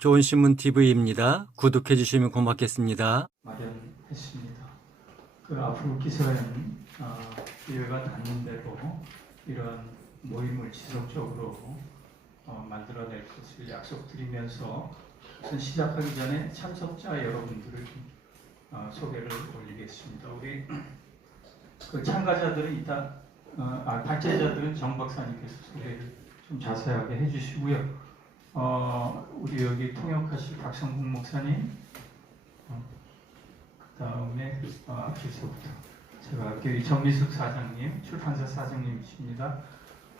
좋은 신문 TV입니다. 구독해 주시면 고맙겠습니다. 마련했습니다. 그 앞으로 기사는 기회가 닿는 대로 이러한 모임을 지속적으로 만들어낼 것을 약속드리면서 우선 시작하기 전에 참석자 여러분들을 소개를 올리겠습니다. 우리 그 참가자들은 이따 발제자들은 정 박사님께서 소개를 좀 자세하게 해주시고요. 우리 여기 통역하실 박성국 목사님, 그 다음에 앞에서부터 제가 교회 정미숙 사장님, 출판사 사장님이십니다.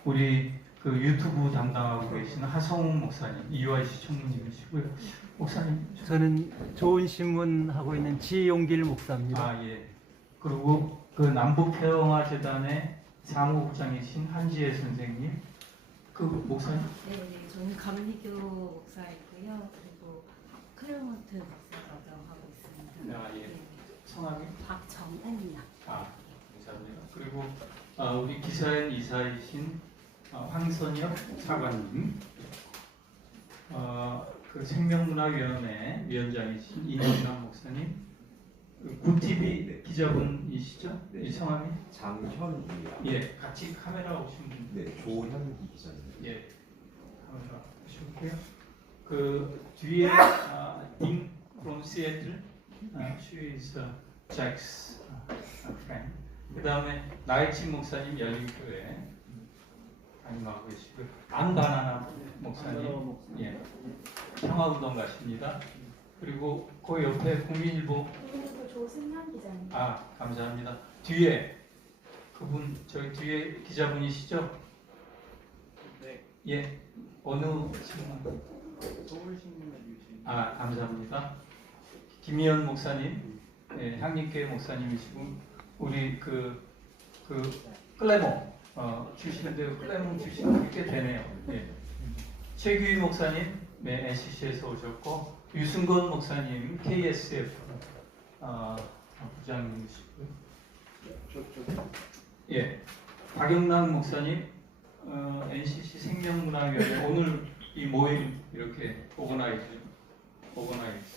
우리 그 유튜브 담당하고 계시는 하성욱 목사님, 이화이시 총무님이시고요. 목사님, 저는 좋은 신문 하고 있는 지용길 목사입니다. 예. 그리고 그 남북평화재단의 사무국장이신 한지혜 선생님, 그 목사님. 네, 저는 감리교 목사이고요. 그리고 클레몬트 목사로 하고 있습니다. 예. 네. 성함이? 박정은이요. 감사합니다. 그리고 우리 기사연 이사이신 황선엽 사관님, 그 생명문화위원회 위원장이신 이명남 목사님, 굿TV 기자분이시죠? 이 성함이? 장현이요. 예, 같이 카메라 오신 분. 네, 조현기 기자님. 예, 카메라 오실게요. 그 뒤에 인 from Seattle, she is Jack's friend. 그 다음에 나혜친 목사님 열린교회 담임하고 계시고, 안바나나 목사님, 예, 평화운동 가십니다. 그리고 그 옆에 국민일보 조승현 기자님. 감사합니다. 뒤에 그분 저희 뒤에 기자분이시죠? 네. 예, 어느 신문? 서울신문의 유진. 감사합니다. 김희연 목사님, 예, 향림교회 목사님이시고, 우리 그 클레모 출신인데요. 클레모 출신 꽤 되네요. 예. 최규희 목사님, 네, NCC에서 오셨고, 유승건 목사님, KSF 부장님이시고요. 예, 박영남 목사님, NCC 생명문화위원회 오늘 이 모임 이렇게 오거나이즈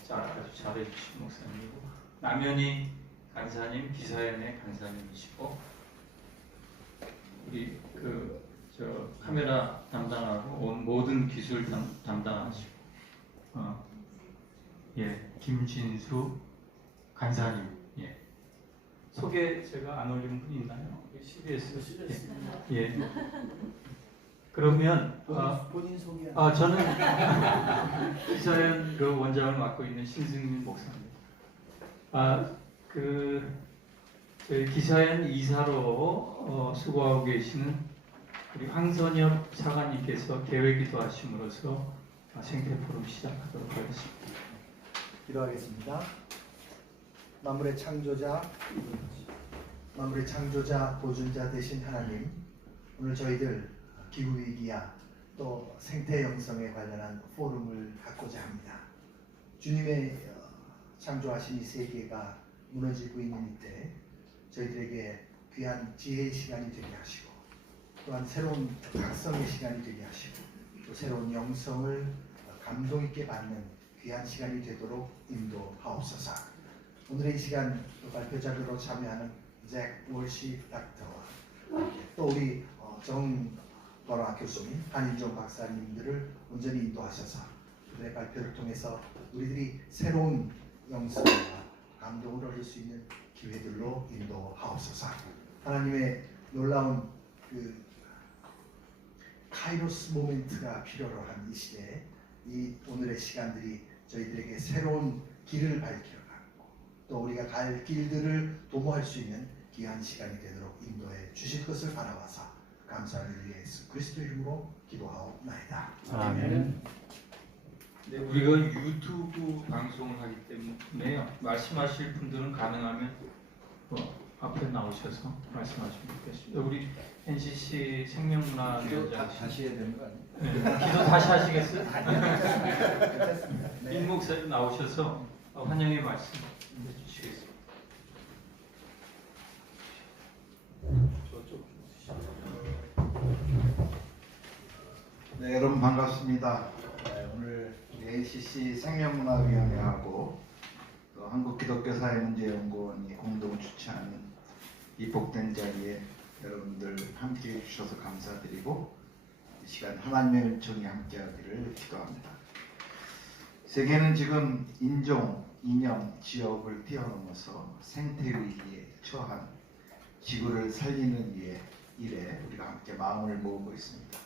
아주 잘해주신 목사님이고, 남현희 간사님, 기사연의 간사님이시고, 우리 저 카메라 담당하고 온 모든 기술 담당하시고, 예, 김진수 간사님, 예. 소개 제가 안 올린 분이 있나요? CBS. 예. 그러면 본인 소개. 저는 기사연 그 원장을 맡고 있는 신승민 목사입니다. 저희 기사연 이사로 수고하고 계시는 우리 황선엽 사관님께서 계획기도 하심으로써 생태 포럼 시작하도록 하겠습니다. 기도하겠습니다. 만물의 창조자, 보존자 되신 하나님, 오늘 저희들 기후 위기야 또 생태 영성에 관련한 포럼을 갖고자 합니다. 주님의 창조하신 이 세계가 무너지고 있는 이때 저희들에게 귀한 지혜의 시간이 되게 하시고, 또한 새로운 각성의 시간이 되게 하시고, 또 새로운 영성을 감동 있게 받는 귀한 시간이 되도록 인도하옵소서. 오늘의 이 시간 발표자로 참여하는 잭 월시 닥터와 또 우리 정보라 교수님, 한인종 박사님들을 온전히 인도하셔서 그들의 발표를 통해서 우리들이 새로운 영성과 감동을 얻을 수 있는 기회들로 인도하옵소서. 하나님의 놀라운 그 카이로스 모멘트가 필요로 한 이 시대에 이 오늘의 시간들이 저희들에게 새로운 길을 밝혀가고 또 우리가 갈 길들을 도모할 수 있는 귀한 시간이 되도록 인도해 주실 것을 바라와서 감사를 위해 예수 그리스도의 이름으로 기도하옵나이다. 아멘. 네, 우리가 유튜브 방송을 하기 때문에요. 말씀하실 분들은 가능하면 앞에 나오셔서 말씀하시면 좋겠습니다. 우리 NCC 생명문화위원장 다시 해야 되는 거 아니에요? 네, 기도 다시 하시겠어요? 괜찮습니다. 네. 임 목사님 나오셔서 환영의 말씀 해주시겠습니다. 네, 여러분 반갑습니다. 오늘 ACC 생명문화위원회하고 또 한국기독교사회문제연구원이 공동 주최하는 이 복된 자리에 여러분들 함께해 주셔서 감사드리고 이 시간 하나님의 은총이 함께하기를 기도합니다. 세계는 지금 인종, 이념, 지역을 뛰어넘어서 생태 위기에 처한 지구를 살리는 일에 우리가 함께 마음을 모으고 있습니다.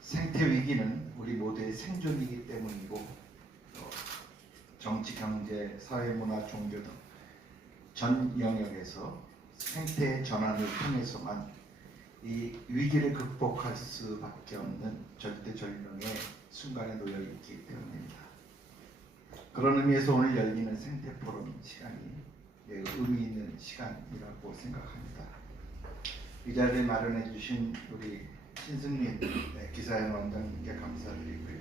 생태 위기는 우리 모두의 생존이기 때문이고 정치, 경제, 사회, 문화, 종교 등 전 영역에서 생태의 전환을 통해서만 이 위기를 극복할 수밖에 없는 절대절명의 순간에 놓여 있기 때문입니다. 그런 의미에서 오늘 열리는 생태 포럼 시간이 매우 의미 있는 시간이라고 생각합니다. 이 자리를 마련해 주신 우리 신승민 기사연 원장님께 감사드리고요.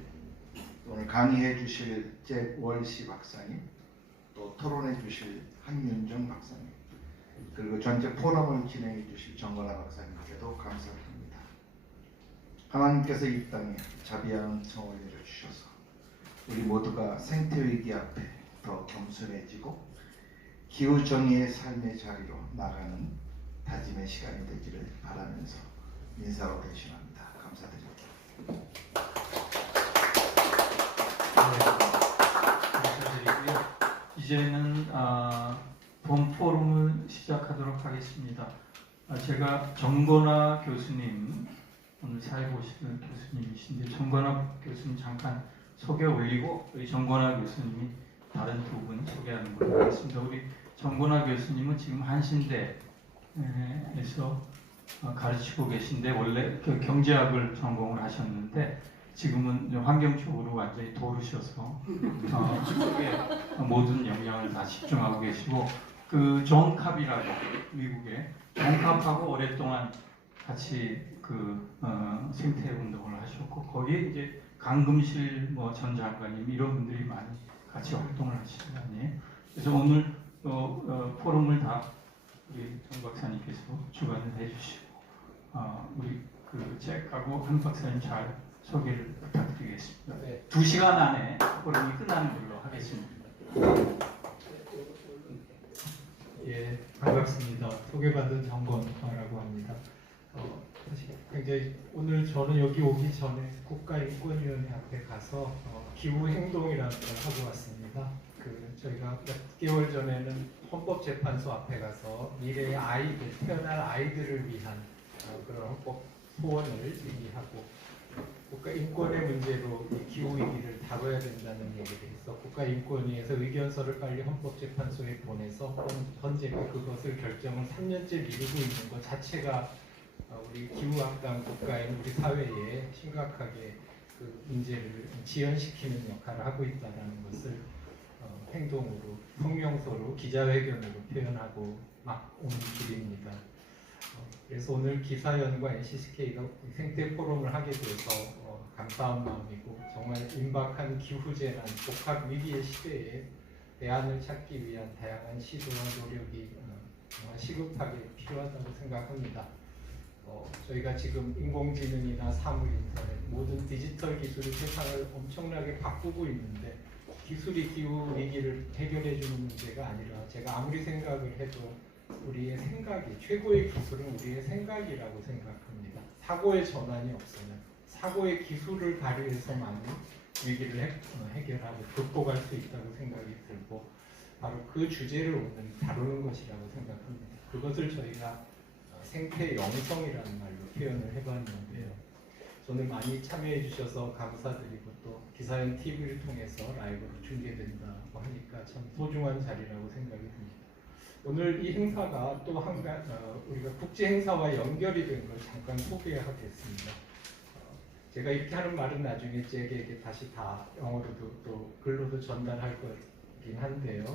오늘 강의해 주실 잭월시 박사님, 또 토론해 주실 한윤정 박사님, 그리고 전체 포럼을 진행해 주실 정건아 박사님께도 감사드립니다. 하나님께서 이 땅에 자비한 성을 내려주셔서 우리 모두가 생태 위기 앞에 더 겸손해지고 기후 정의의 삶의 자리로 나가는 다짐의 시간이 되기를 바라면서 인사로 대신합니다. 감사드립니다. 감사드리고요. 이제는 본 포럼을 시작하도록 하겠습니다. 제가 정건아 교수님, 오늘 사회 보시는 교수님이신데 정건아 교수님 잠깐 소개 올리고 우리 정건아 교수님이 다른 두 분 소개하는 걸로 하겠습니다. 우리 정건아 교수님은 지금 한신대에서 가르치고 계신데 원래 경제학을 전공을 하셨는데 지금은 환경 쪽으로 완전히 도르셔서 그쪽에 모든 역량을 다 집중하고 계시고 그 존 캅이라고 미국의 존 캅하고 오랫동안 같이 생태 운동을 하셨고 거기에 이제 강금실 전 장관님 이런 분들이 많이 같이 활동을 하시는 거 아니에요. 그래서 오늘 포럼을 다 우리 정 박사님께서 주관을 해주시고 우리 잭하고 한 박사님 잘 소개를 부탁드리겠습니다. 네. 2시간 안에 포럼이 끝나는 걸로 하겠습니다. 예, 반갑습니다. 소개받은 정건화라고 합니다. 사실 굉장히 오늘 저는 여기 오기 전에 국가인권위원회 앞에 가서 기후행동이라는 걸 하고 왔습니다. 저희가 몇 개월 전에는 헌법재판소 앞에 가서 미래의 아이들, 태어날 아이들을 위한 그런 헌법 소원을 얘기하고 국가인권의 문제로 이 기후위기를 다뤄야 된다는 얘기를 해서 국가인권위에서 의견서를 빨리 헌법재판소에 보내서 현재 그것을 결정을 3년째 미루고 있는 것 자체가 우리 기후악강 국가인 우리 사회에 심각하게 그 문제를 지연시키는 역할을 하고 있다는 것을 행동으로, 성명서로, 기자회견으로 표현하고 막 오는 길입니다. 그래서 오늘 기사연과 NCCK가 생태 포럼을 하게 돼서 감사한 마음이고 정말 임박한 기후재난, 복합 위기의 시대에 대안을 찾기 위한 다양한 시도와 노력이 정말 시급하게 필요하다고 생각합니다. 저희가 지금 인공지능이나 사물인터넷, 모든 디지털 기술이 세상을 엄청나게 바꾸고 있는데 기술이 기후 위기를 해결해 주는 문제가 아니라 제가 아무리 생각을 해도 우리의 생각이, 최고의 기술은 우리의 생각이라고 생각합니다. 사고의 전환이 없으면 사고의 기술을 발휘해서만 위기를 해결하고 극복할 수 있다고 생각이 들고 바로 그 주제를 오늘 다루는 것이라고 생각합니다. 그것을 저희가 생태 영성이라는 말로 표현을 해봤는데요. 오늘 많이 참여해 주셔서 감사드리고 또 기사연 TV를 통해서 라이브로 중계된다고 하니까 참 소중한 자리라고 생각이 듭니다. 오늘 이 행사가 또 우리가 국제 행사와 연결이 된 걸 잠깐 소개하겠습니다. 제가 이렇게 하는 말은 나중에 잭에게 다시 다 영어로도 또 글로도 전달할 거긴 한데요.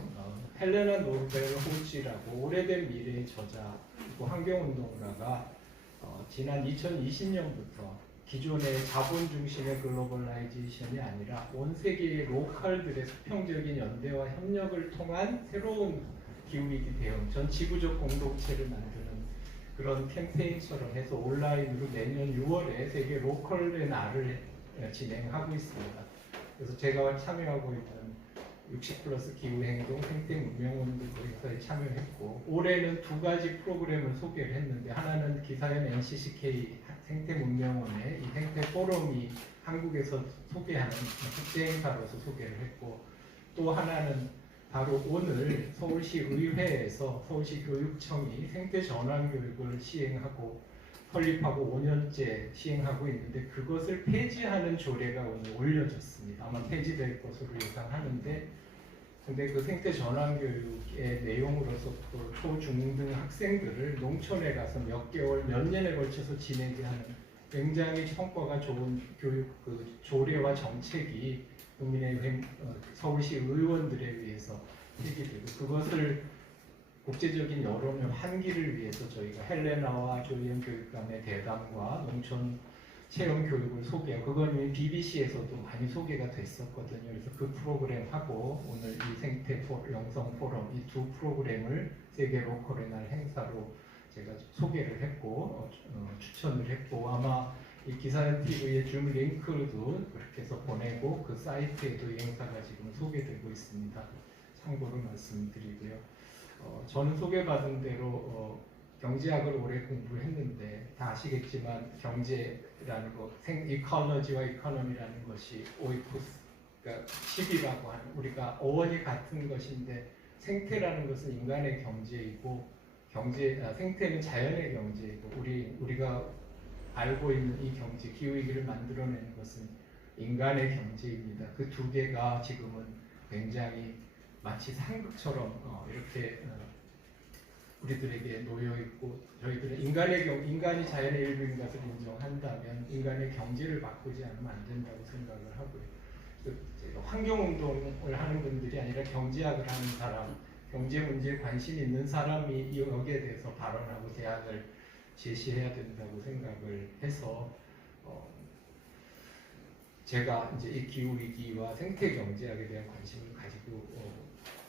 헬레나 노르벨 호치라고 오래된 미래의 저자고 환경운동가가 지난 2020년부터 기존의 자본 중심의 글로벌라이제이션이 아니라 온 세계의 로컬들의 수평적인 연대와 협력을 통한 새로운 기후위기 대응, 전 지구적 공동체를 만드는 그런 캠페인처럼 해서 온라인으로 내년 6월에 세계 로컬의 날을 진행하고 있습니다. 그래서 제가 참여하고 있는 60 플러스 기후행동 생태문명원도 거기서 참여했고 올해는 두 가지 프로그램을 소개를 했는데 하나는 기사연 NCCK 생태문명원의 이 생태 포럼이 한국에서 소개하는 국제 행사로서 소개를 했고 또 하나는 바로 오늘 서울시 의회에서 서울시 교육청이 생태 전환 교육을 시행하고 설립하고 5년째 시행하고 있는데 그것을 폐지하는 조례가 오늘 올려졌습니다. 아마 폐지될 것으로 예상하는데 근데 그 생태 전환 교육의 내용으로서 또 초중등 학생들을 농촌에 가서 몇 개월, 몇 년에 걸쳐서 지내게 하는 굉장히 성과가 좋은 교육 그 조례와 정책이 국민의힘 서울시 의원들에 의해서 폐기되고 그것을 국제적인 여론의 환기를 위해서 저희가 헬레나와 조희연 교육감의 대담과 농촌 체험 교육을 소개하고 그건 이미 BBC에서도 많이 소개가 됐었거든요. 그래서 그 프로그램하고 오늘 이 생태 영성 포럼 이 두 프로그램을 세계 로컬의 날 행사로 제가 소개를 했고 추천을 했고 아마 이 기사연 TV의 줌 링크도 그렇게 해서 보내고 그 사이트에도 이 행사가 지금 소개되고 있습니다. 참고로 말씀드리고요. 저는 소개받은 대로 경제학을 오래 공부를 했는데 다 아시겠지만 경제라는 거, 이코노지와 이코노미라는 것이 오이코스, 그러니까 10이라고 하는 우리가 어원이 같은 것인데 생태라는 것은 인간의 경제이고 생태는 자연의 경제이고 우리가 알고 있는 이 경제, 기후위기를 만들어내는 것은 인간의 경제입니다. 그 두 개가 지금은 굉장히 마치 상극처럼 이렇게 우리들에게 놓여 있고 저희들은 인간이 자연의 일부인 것을 인정한다면 인간의 경제를 바꾸지 않으면 안 된다고 생각을 하고요. 환경운동을 하는 분들이 아니라 경제학을 하는 사람, 경제 문제에 관심 있는 사람이 여기에 대해서 발언하고 대안을 제시해야 된다고 생각을 해서 제가 이제 이 기후 위기와 생태 경제학에 대한 관심을 가지고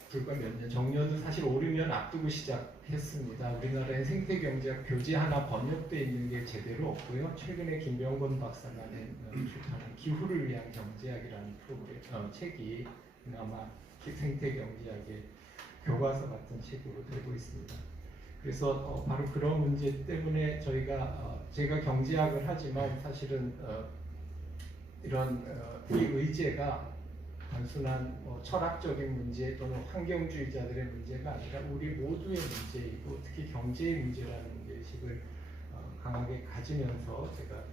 불과 몇 년, 정년은 사실 5, 6년 앞두고 시작했습니다. 우리나라에 생태 경제학 교재 하나 번역되어 있는 게 제대로 없고요. 최근에 김병건 박사가 낸 출판한 기후를 위한 경제학이라는 프로그램 책이 아마 생태 경제학의 교과서 같은 책으로 되고 있습니다. 그래서 바로 그런 문제 때문에 제가 경제학을 하지만 사실은 이런 이 의제가 단순한 철학적인 문제 또는 환경주의자들의 문제가 아니라 우리 모두의 문제이고 특히 경제의 문제라는 문제의식을 강하게 가지면서 제가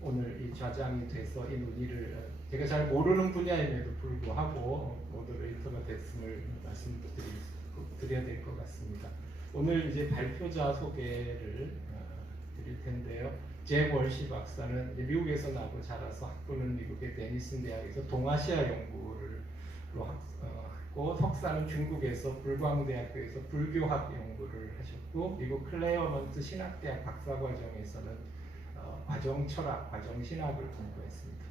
오늘 이 좌장이 돼서 이 논의를 제가 잘 모르는 분야임에도 불구하고 모더레이터가 됐음을 말씀드려야 될 것 같습니다. 오늘 이제 발표자 소개를 드릴 텐데요. 제 월시 박사는 미국에서 나고 자라서 학부는 미국의 데니슨 대학에서 동아시아 연구를 했고 석사는 중국에서 불광대학교에서 불교학 연구를 하셨고 미국 클레어먼트 신학대학 박사과정에서는 과정철학, 과정신학을 공부했습니다.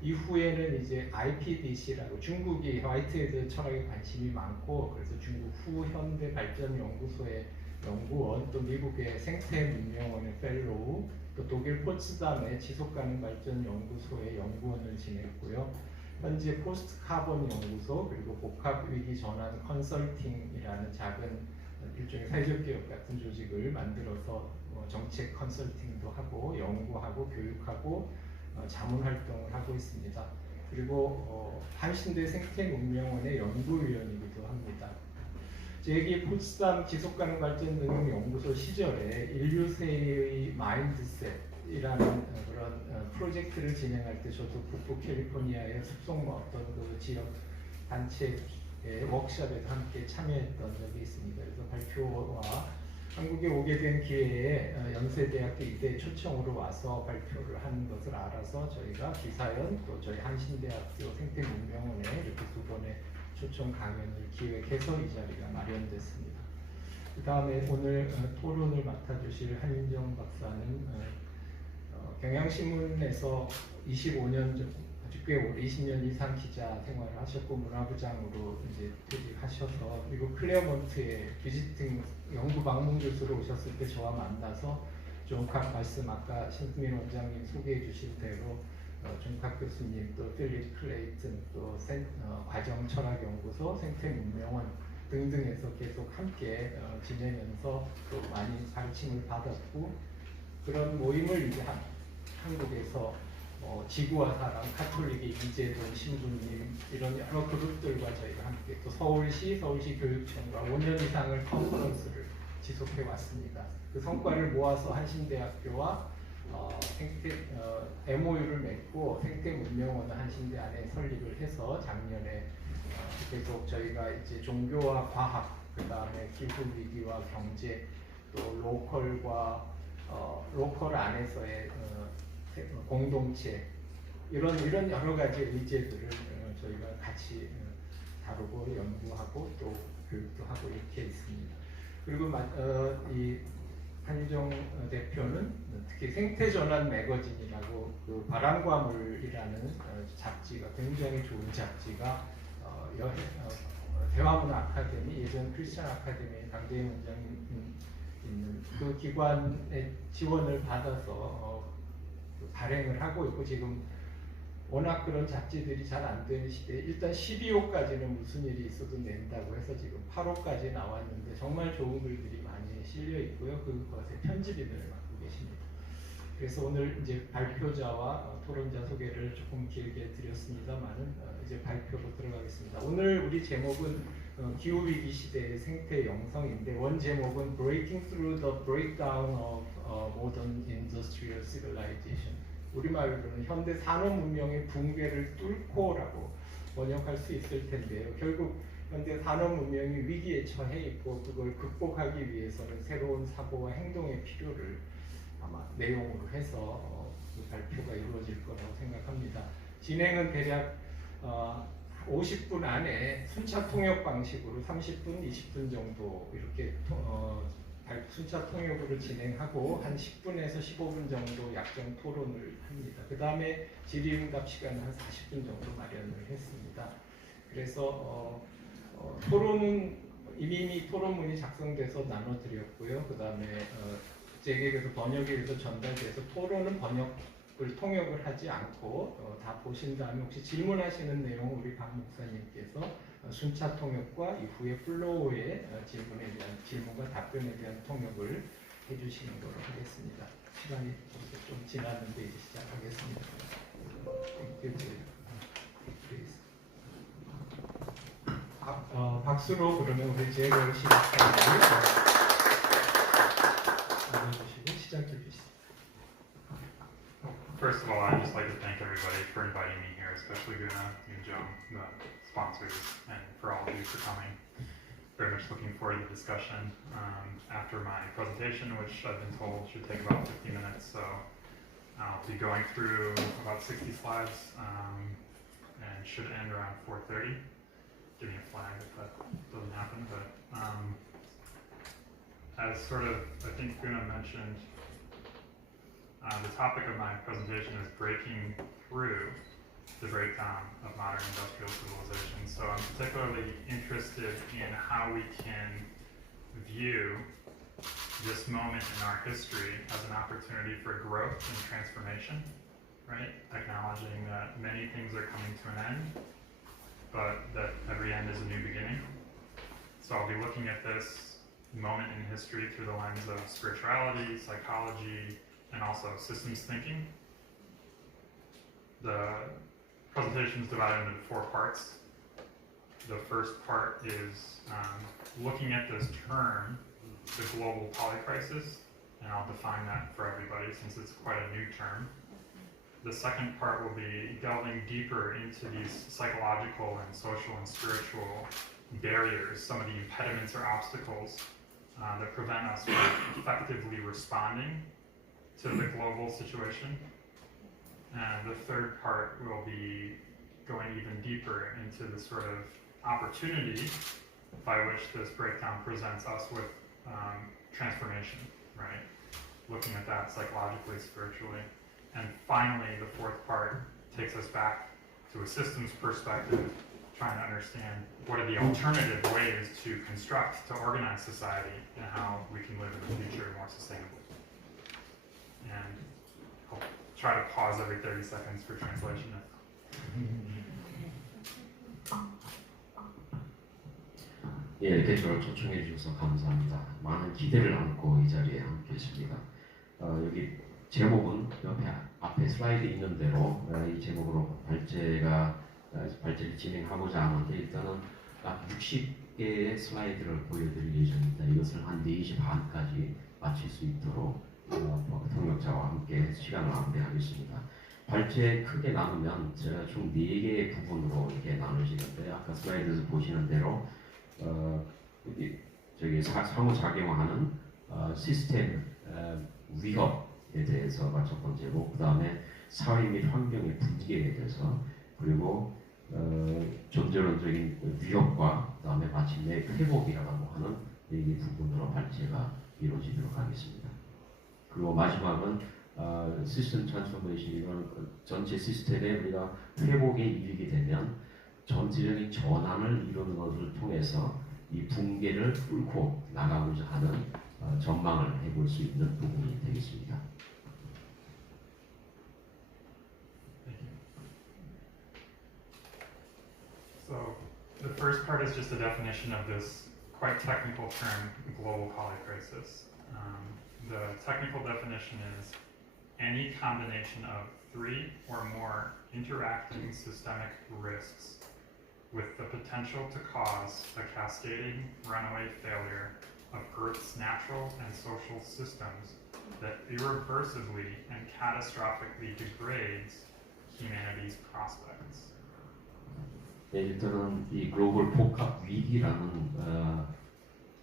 이후에는 이제 IPDC라고 중국이 화이트헤드 철학에 관심이 많고 그래서 중국 후현대 발전 연구소의 연구원 또 미국의 생태문명원의 펠로우 또 독일 포츠담의 지속가능 발전 연구소의 연구원을 지냈고요. 현재 포스트 카본 연구소 그리고 복합 위기 전환 컨설팅이라는 작은 일종의 사회적 기업 같은 조직을 만들어서 정책 컨설팅도 하고 연구하고 교육하고 자문 활동을 하고 있습니다. 그리고 한신대 생태문명원의 연구위원이기도 합니다. 제기 포츠담 지속가능 발전 능력 연구소 시절에 인류세의 마인드셋이라는 그런 프로젝트를 진행할 때 저도 북부 캘리포니아의 숲속마 어떤 그 지역 단체의 워크숍에 함께 참여했던 적이 있습니다. 그래서 발표와 한국에 오게 된 기회에 연세대학교 이대 초청으로 와서 발표를 하는 것을 알아서 저희가 기사연 또 저희 한신대학교 생태문명원에 이렇게 두 번의 초청 강연을 기획해서 이 자리가 마련됐습니다. 그 다음에 오늘 토론을 맡아주실 한인정 박사는 경향신문에서 25년 아주 꽤 오래 20년 이상 기자 생활을 하셨고 문화부장으로 이제 퇴직하셔서 미국 클레어먼트에 비지팅 연구 방문 교수로 오셨을 때 저와 만나서 좀 각 말씀 아까 신승민 원장님 소개해 주신 대로 중학 교수님, 또 필립 클레이튼, 또 과정철학연구소, 생태문명원 등등에서 계속 함께 지내면서 또 많이 가르침을 받았고, 그런 모임을 이제 한국에서 지구와 사랑, 카톨릭의 이재돈 신부님 이런 여러 그룹들과 저희가 함께 또 서울시 교육청과 5년 이상을 컨퍼런스를 지속해 왔습니다. 그 성과를 모아서 한신대학교와 MOU를 맺고 생태문명원 한신대 안에 설립을 해서 작년에 계속 저희가 이제 종교와 과학, 그 다음에 기후 위기와 경제, 또 로컬 안에서의 공동체 이런 여러 가지 의제들을 저희가 같이 다루고 연구하고 또 교육도 하고 이렇게 있습니다. 그리고 이 한유정 대표는 특히 생태전환 매거진이라고 그 바람과 물이라는 잡지가 굉장히 좋은 잡지가 대화문화 아카데미, 예전 크리스천 아카데미 강대현 원장님 있는 그 기관의 지원을 받아서 발행을 하고 있고, 지금 워낙 그런 잡지들이 잘 안 되는 시대에 일단 12호까지는 무슨 일이 있어도 낸다고 해서 지금 8호까지 나왔는데 정말 좋은 글들이 많이 실려 있고요. 그것의 편집인을 맡고 계십니다. 그래서 오늘 이제 발표자와 토론자 소개를 조금 길게 드렸습니다만은 이제 발표로 들어가겠습니다. 오늘 우리 제목은 기후위기 시대의 생태 영성인데, 원 제목은 Breaking Through the Breakdown of Modern Industrial Civilization, 우리말로는 현대 산업 문명의 붕괴를 뚫고라고 번역할 수 있을 텐데요. 결국 현대 산업 문명이 위기에 처해 있고 그걸 극복하기 위해서는 새로운 사고와 행동의 필요를 아마 내용으로 해서 그 발표가 이루어질 거라고 생각합니다. 진행은 대략 50분 안에 순차 통역 방식으로 30분, 20분 정도 이렇게 순차 통역으로 진행하고 한 10분에서 15분 정도 약정 토론을 합니다. 그 다음에 질의응답 시간은 한 40분 정도 마련을 했습니다. 그래서 토론은 이미 토론문이 작성돼서 나눠드렸고요. 그 다음에 제게 그래서 번역이 돼서 전달돼서 토론은 통역을 하지 않고 다 보신 다음에 혹시 질문하시는 내용 우리 박 목사님께서 순차 통역과 이후에 플로우의 질문과 답변에 대한 통역을 해주시는 거로 하겠습니다. 시간이 좀 지났는데 이제 시작하겠습니다. 박수로 그러면 우리 제거를 시작하겠습니다. 알려주시고 시작해 주시죠. First of all, I'd just like to thank everybody for inviting me here, especially Guna and Joan, the sponsors, and for all of you for coming. Very much looking forward to the discussion after my presentation, which I've been told should take about 50 minutes. So I'll be going through about 60 slides and should end around 4:30. Give me a flag if that doesn't happen. But as sort of, I think Guna mentioned, the topic of my presentation is breaking through the breakdown of modern industrial civilization. So I'm particularly interested in how we can view this moment in our history as an opportunity for growth and transformation, right? Acknowledging that many things are coming to an end, but that every end is a new beginning. So I'll be looking at this moment in history through the lens of spirituality, psychology, and also systems thinking. The presentation is divided into 4 parts. The first part is looking at this term, the global polycrisis, and I'll define that for everybody since it's quite a new term. The second part will be delving deeper into these psychological and social and spiritual barriers, some of the impediments or obstacles that prevent us from effectively responding to the global situation. And the third part will be going even deeper into the sort of opportunity by which this breakdown presents us with transformation, right? Looking at that psychologically, spiritually. And finally, the fourth part takes us back to a systems perspective, trying to understand what are the alternative ways to construct, to organize society, and how we can live in the future more sustainably. And I'll try to pause every 30 seconds for translation. 예, 이렇게 저를 초청해 주셔서 감사합니다. 많은 기대를 안고 이 자리에 함께 했습니다. 여기 제목은 앞에 슬라이드 있는 대로 이 제목으로 발제를 진행하고자 하는데 일단은 약 60개의 슬라이드를 보여드릴 예정입니다. 이것을 한 4시 반까지 마칠 수 있도록 통역자와 함께 시간을 안배하겠습니다. 발제 크게 나누면 제가 총 4개의 부분으로 이렇게 나누시는데 아까 슬라이드에서 보시는 대로 저기 상호작용하는 시스템 위협에 대해서가 첫 번째고 그 다음에 사회 및 환경의 붕괴에 대해서 그리고 존재론적인 위협과 그 다음에 마침내 회복이라고 하는 4개 부분으로 발제가 이루어지도록 하겠습니다. 그리고 마지막은 시스템 트랜스포메이션 이런 전체 시스템에 우리가 회복에 이르게 되면 전체적인 전환을 이루는 것을 통해서 이 붕괴를 뚫고 나가고자 하는 전망을 해볼 수 있는 부분이 되겠습니다. So the first part is just a definition of this quite technical term, global polycrisis. The technical definition is any combination of 3 or more interacting systemic risks with the potential to cause a cascading runaway failure of Earth's natural and social systems that irreversibly and catastrophically degrades humanity's prospects. 네, 일단은 이 글로벌 복합 위기라는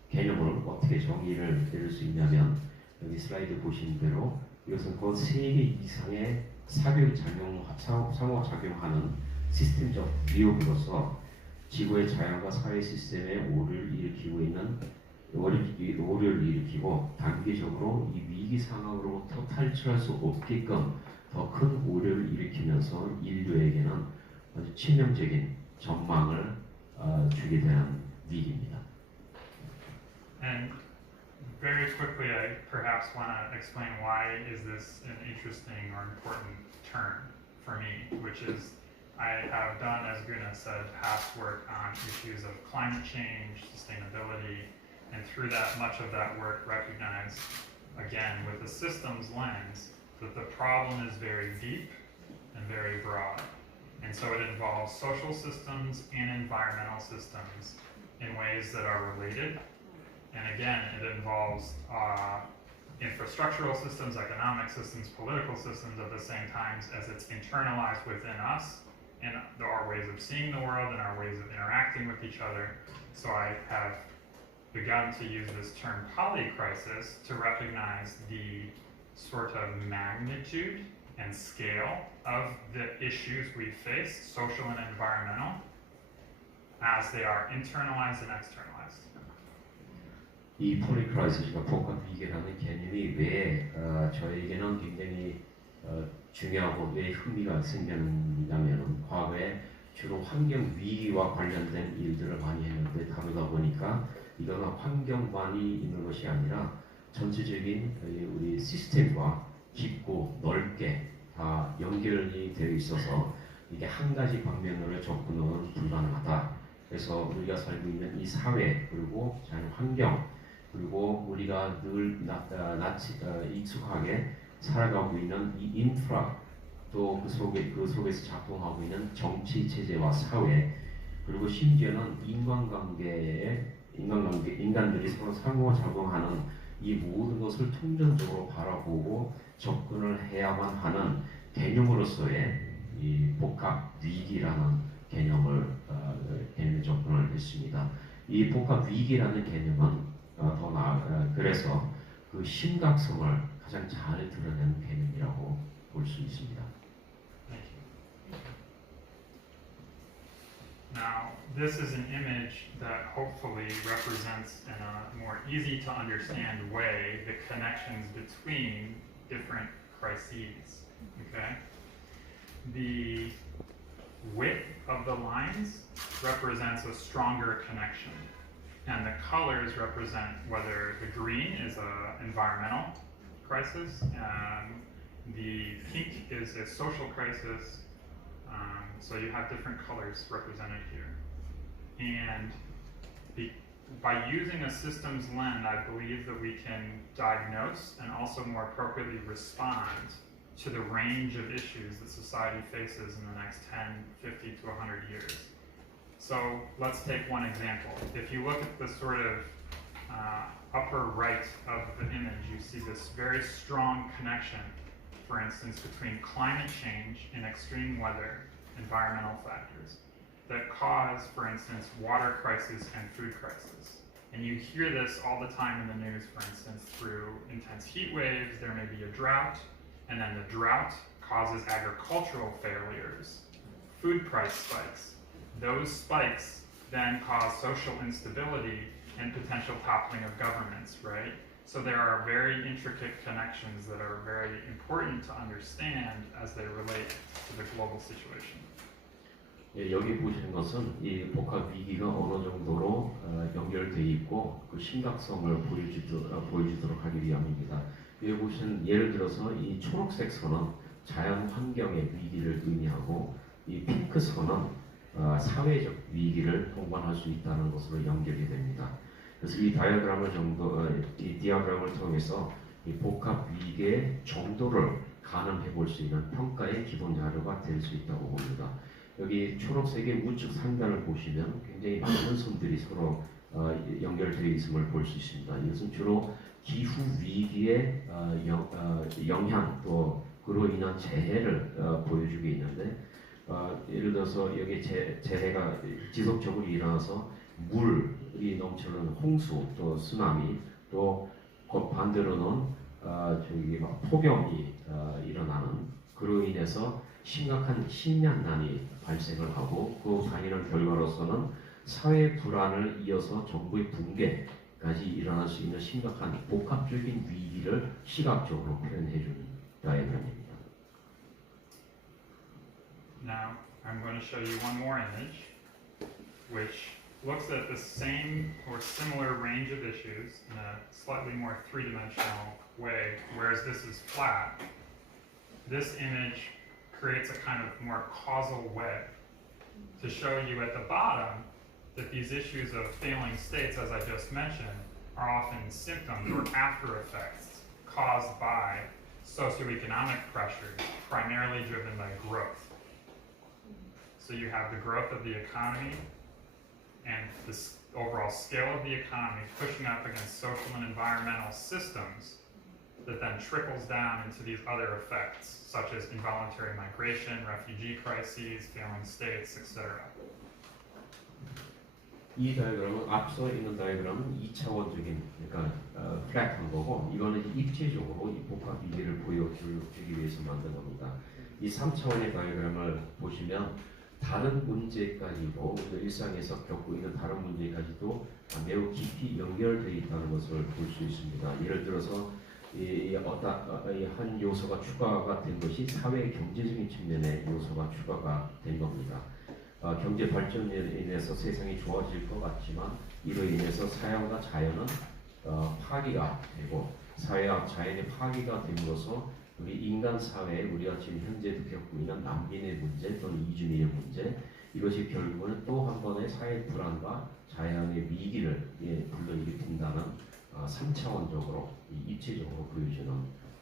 개념을 어떻게 정의를 내릴 수 있냐면 여기 슬라이드 보시는 대로 이것은 그 3개 이상의 상호작용하는 시스템적 위협으로서 지구의 자연과 사회 시스템에 오류를 일으키고 단기적으로 이 위기 상황으로부터 탈출할 수 없게끔 더 큰 오류를 일으키면서 인류에게는 아주 치명적인 전망을 주게 되는 위기입니다. And very quickly, I perhaps want to explain why is this an interesting or important term for me, which is I have done, as Gunnar said, past work on issues of climate change, sustainability, and through that, much of that work recognized, again, with a systems lens, that the problem is very deep and very broad. And so it involves social systems and environmental systems in ways that are related. And again, it involves infrastructural systems, economic systems, political systems at the same time as it's internalized within us and our ways of seeing the world and our ways of interacting with each other. So I have begun to use this term polycrisis to recognize the sort of magnitude and scale of the issues we face, social and environmental, as they are internalized and externalized. 이 폴리크라이시스가 복합 위기라는 개념이 왜 저에게는 굉장히 중요하고 왜 흥미가 생겼냐면 과거에 주로 환경 위기와 관련된 일들을 많이 했는데 다루다 보니까 이거는 환경만이 있는 것이 아니라 전체적인 우리 시스템과 깊고 넓게 다 연결이 되어 있어서 이게 한 가지 방면으로 접근은 불가능하다. 그래서 우리가 살고 있는 이 사회 그리고 자연 환경 그리고 우리가 늘 익숙하게 살아가고 있는 이 인프라 또 그 속에서 작동하고 있는 정치 체제와 사회 그리고 심지어는 인간들이 서로 상호작용하는 이 모든 것을 통전적으로 바라보고 접근을 해야만 하는 개념으로서의 이 복합 위기라는 개념에 접근을 했습니다. 이 복합 위기라는 개념은 그래서 그 심각성을 가장 잘 드러내는 개념이라고 볼 수 있습니다. Now, this is an image that hopefully represents in a more easy to understand way the connections between different crises. Okay? The width of the lines represents a stronger connection. And the colors represent whether the green is an environmental crisis, The pink is a social crisis, so you have different colors represented here. And by using a systems lens, I believe that we can diagnose and also more appropriately respond to the range of issues that society faces in the next 10, 50 to 100 years. So let's take one example. If you look at the sort of upper right of the image, you see this very strong connection, for instance, between climate change and extreme weather, environmental factors, that cause, for instance, water crisis and food crisis. And you hear this all the time in the news, for instance, through intense heat waves, there may be a drought, and then the drought causes agricultural failures, food price spikes. Those spikes then cause social instability and potential toppling of governments, right? So there are very intricate connections that are very important to understand as they relate to the global situation. 예, 여기 보시는 것은 이 복합 위기가 어느 정도로 연결되어 있고 그 심각성을 보여주도록 하기 위함입니다. 여기 보시는 예를 들어서 이 초록색 선은 자연 환경의 위기를 의미하고 이 핑크 선은 사회적 위기를 동반할 수 있다는 것으로 연결이 됩니다. 그래서 이 디아그램을 통해서 이 복합 위기의 정도를 가늠해 볼 수 있는 평가의 기본 자료가 될 수 있다고 봅니다. 여기 초록색의 우측 상단을 보시면 굉장히 많은 선들이 서로 연결되어 있음을 볼 수 있습니다. 이것은 주로 기후 위기의 영향 또 그로 인한 재해를 보여주고 있는데 예를 들어서 여기 재해가 지속적으로 일어나서 물이 넘치는 홍수 또 쓰나미 또 반대로는 폭염이 일어나는 그로 인해서 심각한 식량난이 발생을 하고 그 당연한 결과로서는 사회 불안을 이어서 정부의 붕괴까지 일어날 수 있는 심각한 복합적인 위기를 시각적으로 표현해 주는 다이어그램입니다. Now, I'm going to show you one more image, which looks at the same or similar range of issues in a slightly more three-dimensional way, whereas this is flat. This image creates a kind of more causal web to show you at the bottom that these issues of failing states, as I just mentioned, are often symptoms or after effects caused by socioeconomic pressures, primarily driven by growth. So you have the growth of the economy and the overall scale of the economy pushing up against social and environmental systems that then trickles down into these other effects, such as involuntary migration, refugee crises, failing states, etc. 이 다이어그램은 앞서 있는 다이어그램은 2차원적인 그러니까 플랫한 거고 이거는 입체적으로 이 복합 위기를 보여주기 위해서 만든 겁니다. 이 3차원의 다이어그램을 보시면 다른 문제까지도 우리가 일상에서 겪고 있는 다른 문제까지도 매우 깊이 연결되어 있다는 것을 볼 수 있습니다. 예를 들어서 한 요소가 추가가 된 것이 사회 경제적인 측면의 요소가 추가가 된 겁니다. 경제 발전에 인해서 세상이 좋아질 것 같지만 이로 인해서 사회와 자연은 파괴가 되고 사회와 자연의 파괴가 됨으로써 우리 인간 사회에 우리가 지금 현재 겪고 있는 난민의 문제 또는 이주민의 문제 이것이 결국은 또 한 번의 사회 불안과 자연의 위기를 불러일으킨다는 3차원적으로 입체적으로 보여주는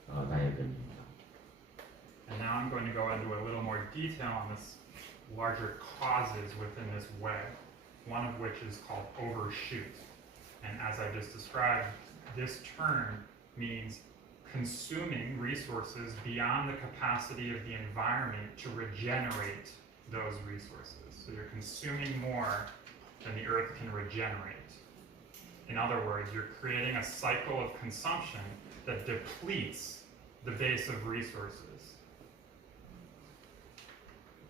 다이어그램입니다. And now I'm going to go into a little more detail on this larger causes within this web, one of which is called overshoot. And as I just described, this term means consuming resources beyond the capacity of the environment to regenerate those resources. So you're consuming more than the earth can regenerate. In other words, you're creating a cycle of consumption that depletes the base of resources.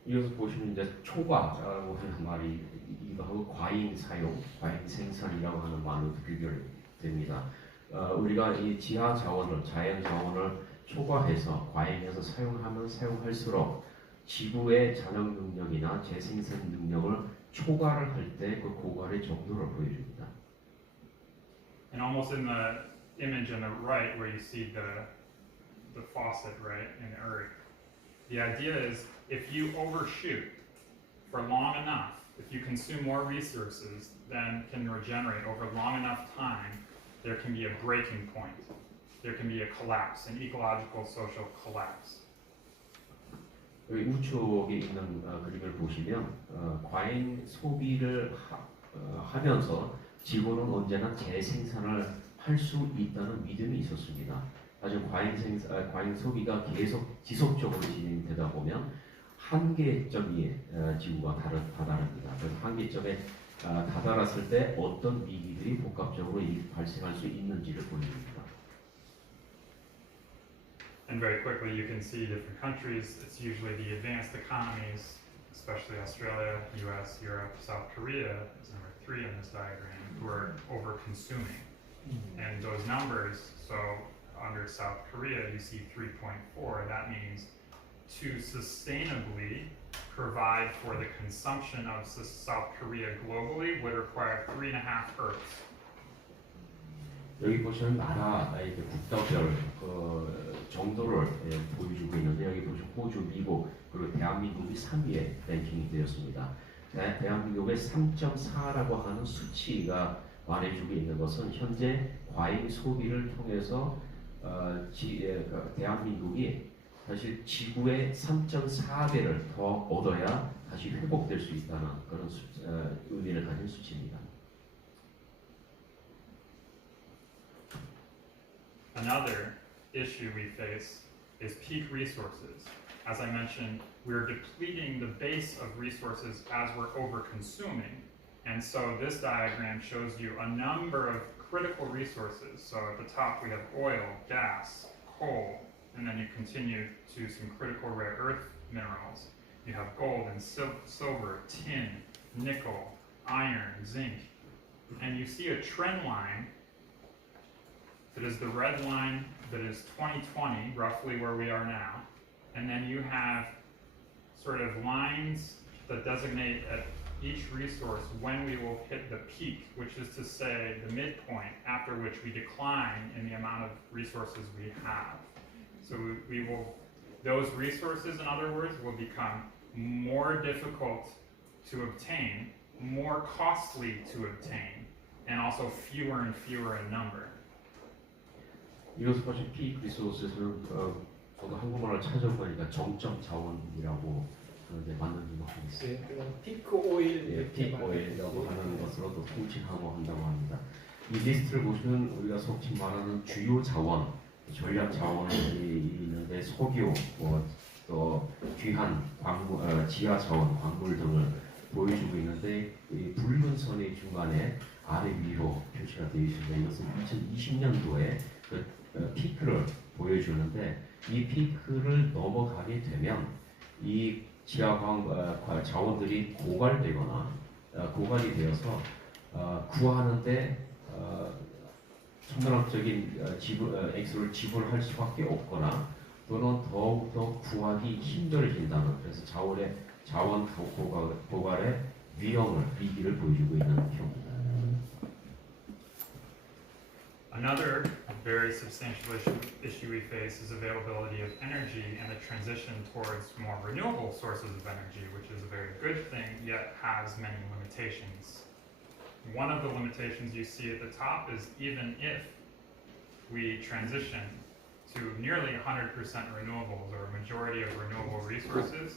여기서 보시면 이제 초과라고 하는 말이기도 하고 과잉 사용, 과잉 생산이라고 하는 말로 비교됩니다. 우리가 이 지하 자원을, 자연 자원을 초과해서 과잉해서 사용하면 사용할수록 지구의 잔영 능력이나 재생산 능력을 초과를 할 때 그 고갈의 정도를 보여줍니다. And almost in the image on the right, where you see the faucet, right, in the earth. The idea is if you overshoot for long enough, if you consume more resources than can regenerate over long enough time, there can be a breaking point. There can be a collapse, an ecological, social collapse. 여기 우측에 있는 그림을 보시면 과잉 소비를 하면서 지구는 언제나 재생산을 할 수 있다는 믿음이 있었습니다. 하지만 과잉 소비가 계속 지속적으로 진행되다 보면 한계점이 지구가 다다릅니다. 그래서 한계점에 다다랐을 때 어떤 위기들이 복합적으로 발생할 수 있는지를 보여줍니다. And very quickly, you can see different countries. It's usually the advanced economies, especially Australia, US, Europe, South Korea is number 3 in this diagram, who are over-consuming. And those numbers, so under South Korea, you see 3.4. That means to sustainably provide for the consumption of South Korea globally would require 3.5 Earths. 여기 보시면 나라의 국가별 정도를 보여주고 있는데 여기 보시면 호주, 미국 그리고 대한민국이 3위에 랭킹이 되었습니다. 대한민국의 3.4라고 하는 수치가 말해주고 있는 것은 현재 과잉 소비를 통해서 대한민국이 사실 지구의 3.4배를 더 얻어야 다시 회복될 수 있다는 그런 의미를 가진 수치입니다. Another issue we face is peak resources. As I mentioned, we're depleting the base of resources as we're over-consuming. And so this diagram shows you a number of critical resources. So at the top we have oil, gas, coal, and then you continue to some critical rare earth minerals. You have gold and silver, tin, nickel, iron, zinc. And you see a trend line that is the red line that is 2020, roughly where we are now. And then you have sort of lines that designate at each resource when we will hit the peak, which is to say the midpoint after which we decline in the amount of resources we have. So we will, those resources, in other words, will become more difficult to obtain, more costly to obtain, and also fewer and fewer in number. 이것을 보신 peak resources는 저도 한국말로 찾아보니까 정점 자원이라고 이제 만든지 모르겠어요. 그냥 피크 오일 예, peak oil이라고 하는 것으로도 통칭하고 한다고 합니다. 이 리스트를 보시면 우리가 속칭 말하는 주요 자원, 전략 자원이 있는데 석유, 또 귀한 광물, 지하 자원, 광물 등을 보여주고 있는데 이 붉은 선의 중간에 아래 위로 표시가 되어 있습니다. 이것은 2020년도에 피크를 보여주는데 이 피크를 넘어가게 되면 이 지하 자원들이 고갈되거나 고갈이 되어서 구하는데 천문학적인 액수를 지불할 수밖에 없거나 또는 더욱더 구하기 힘들어진다는 그래서 자원 고갈의 위기를 보여주고 있는 표입니다. Another very substantial issue we face is availability of energy and the transition towards more renewable sources of energy, which is a very good thing, yet has many limitations. One of the limitations you see at the top is even if we transition to nearly 100% renewables or a majority of renewable resources,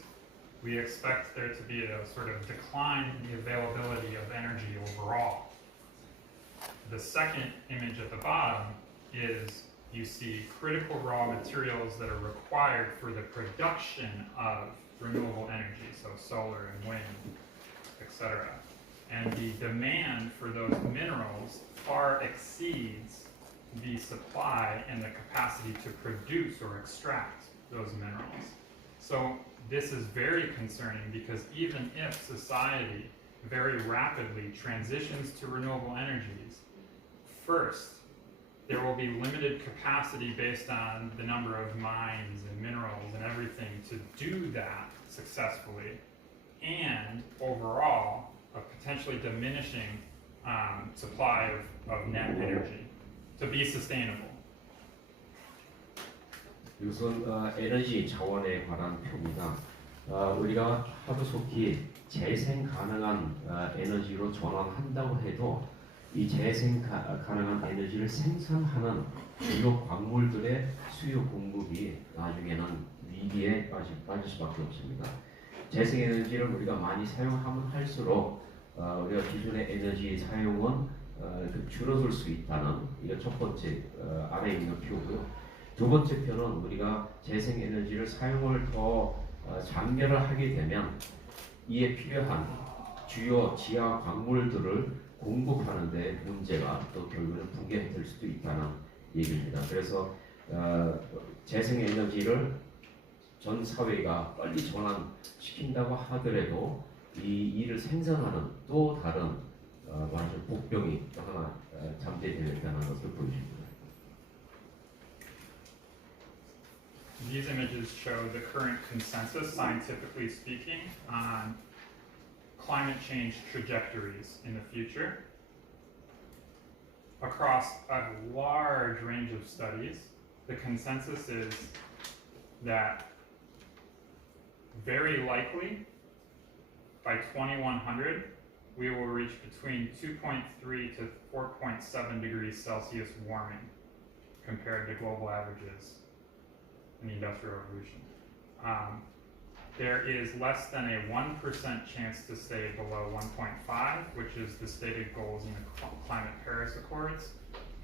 we expect there to be a sort of decline in the availability of energy overall. The second image at the bottom is you see critical raw materials that are required for the production of renewable energy, so solar and wind, etc. And the demand for those minerals far exceeds the supply and the capacity to produce or extract those minerals. So this is very concerning because even if society very rapidly transitions to renewable energies, first, there will be limited capacity based on the number of mines and minerals and everything to do that successfully, and overall, a potentially diminishing supply of net energy to be sustainable. 이것은 에너지 자원에 관한 표입니다. 우리가 하루속히 재생 가능한 에너지로 전환한다고 해도 이 재생 가능한 에너지를 생산하는 주요 광물들의 수요 공급이 나중에는 위기에 빠질 수밖에 없습니다. 재생 에너지를 우리가 많이 사용하면 할수록 우리가 기존의 에너지 사용은 줄어들 수 있다는 이게 첫 번째 아래에 있는 표고요. 두 번째 표는 우리가 재생 에너지를 사용을 더 장려를 하게 되면 이에 필요한 주요 지하 광물들을 공급하는 데 문제가 또 결국은 붕괴될 수도 있다는 얘기입니다. 그래서 재생 에너지를 전 사회가 빨리 전환시킨다고 하더라도 이 일을 생산하는 또 다른 완전 복병이 또 하나 잠재되었다는 것을 보여줍니다. These images show the current consensus, scientifically speaking, on climate change trajectories in the future. Across a large range of studies, the consensus is that very likely by 2100 we will reach between 2.3 to 4.7 degrees Celsius warming compared to global averages in the Industrial Revolution. There is less than a 1% chance to stay below 1.5, which is the stated goals in the Climate Paris Accords,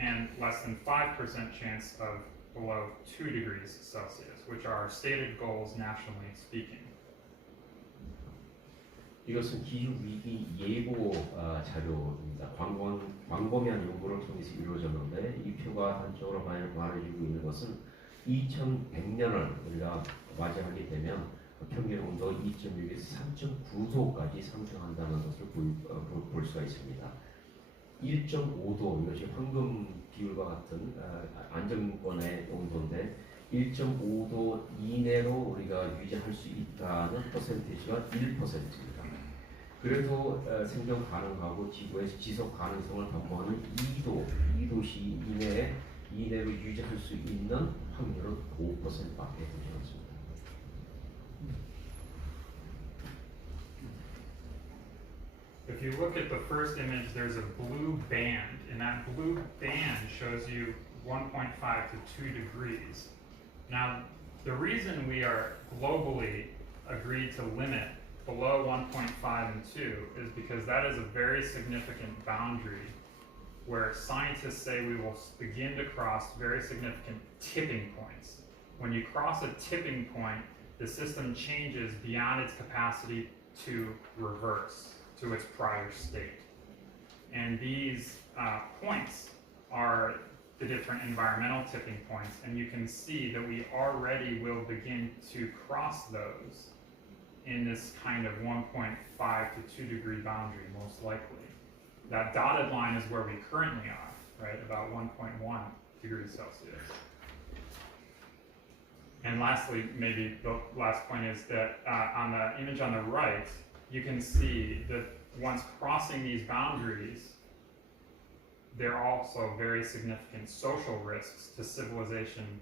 and less than 5% chance of below 2 degrees Celsius, which are our stated goals nationally speaking. 이것은 기후위기 예보 자료입니다. 광범위한 연구를 통해서 이루어졌는데 이 표가 단적으로 말해주고 있는 것은 2100년을 우리가 맞이하게 되면 평균 온도가 2.6에서 3.9도까지 상승한다는 것을 볼 수가 있습니다. 1.5도 이것이 황금 비율과 같은 안정권의 온도인데 1.5도 이내로 우리가 유지할 수 있다는 퍼센티지가 1%입니다. 그래도 생존 가능하고 지구에서 지속 가능성을 담보하는 2도씨 이내로 유지할 수 있는 확률은 5%밖에 되지 않습니다. If you look at the first image, there's a blue band, and that blue band shows you 1.5 to 2 degrees. Now, the reason we are globally agreed to limit below 1.5 and 2 is because that is a very significant boundary where scientists say we will begin to cross very significant tipping points. When you cross a tipping point, the system changes beyond its capacity to reverse to its prior state. And these points are the different environmental tipping points, and you can see that we already will begin to cross those in this kind of 1.5 to 2 degree boundary, most likely. That dotted line is where we currently are, right, about 1.1 degrees Celsius. And lastly, maybe the last point is that on the image on the right, you can see that once crossing these boundaries, there are also very significant social risks to civilization.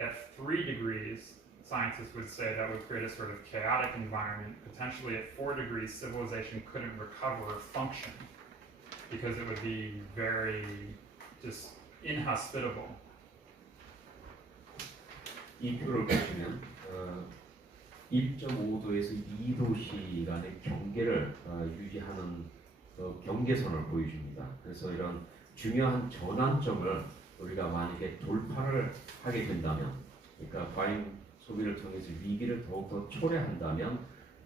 At 3 degrees, scientists would say that would create a sort of chaotic environment. Potentially at 4 degrees, civilization couldn't recover or function because it would be very just inhospitable. 이 표를 보시면 1.5도에서 2도 간의 경계를 유지하는 경계선을 보여줍니다. 그래서 이런 중요한 전환점을 우리가 만약에 돌파를 하게 된다면, 그러니까 과잉 소비를 통해서 위기를 더욱더 초래한다면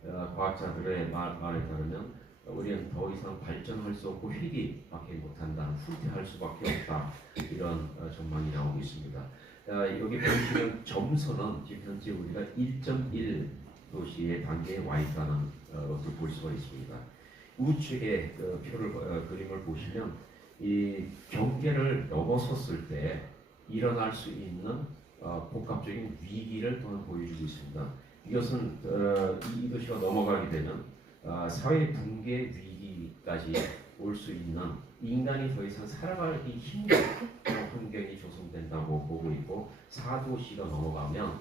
과학자들의 말에 따르면 우리는 더 이상 발전할 수 없고 회귀밖에 못한다, 후퇴할 수밖에 없다, 이런 전망이 나오고 있습니다. 여기 보시면 점선은 지금 현재 우리가 1.1도씨의 단계에 와 있다는 것을 볼 수가 있습니다. 우측의 그림을 보시면 이 경계를 넘어섰을 때 일어날 수 있는 복합적인 위기를 또한 보여주고 있습니다. 이것은 이 도시가 넘어가게 되면 사회 붕괴 위기까지 올 수 있는 인간이 더 이상 살아가기 힘든 그런 환경이 조성된다고 보고 있고 4도시가 넘어가면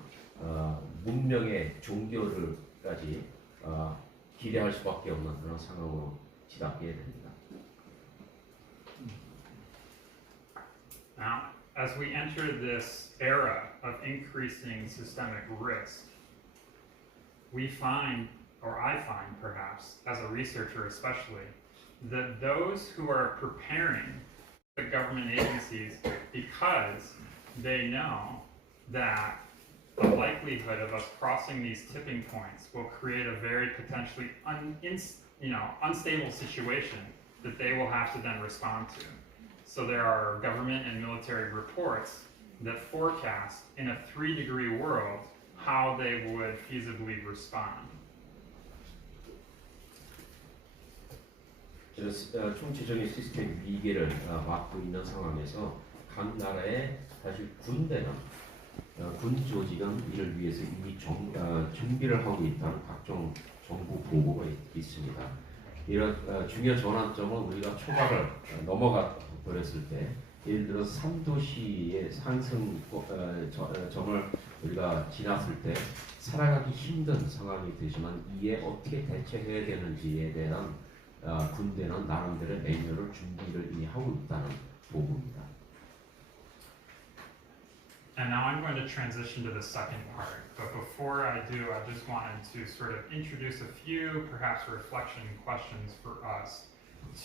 문명의 종교를까지 기대할 수밖에 없는 그런 상황으로 치닫게 됩니다. Now, as we enter this era of increasing systemic risk, we find, or I find perhaps, as a researcher especially, that those who are preparing the government agencies because they know that the likelihood of us crossing these tipping points will create a very potentially unstable situation that they will have to then respond to. So there are government and military reports that forecast in a 3-degree world how they would feasibly respond. 총체적인 시스템 위기를 맞고 있는 상황에서 각 나라의 사실 군대는 군 조직은 이를 위해서 이미 준비를 하고 있다는 각종 정보 보고가 있습니다. 이런 중요 전환점은 우리가 초과를 넘어가 버렸을 때, 예를 들어서 3도시의 상승 점을 우리가 지났을 때 살아가기 힘든 상황이 되지만 이에 어떻게 대처해야 되는지에 대한 군대는 나름대로 매뉴얼을 준비를 이미 하고 있다는 보고입니다. And now I'm going to transition to the second part. But before I do, I just wanted to sort of introduce a few perhaps reflection questions for us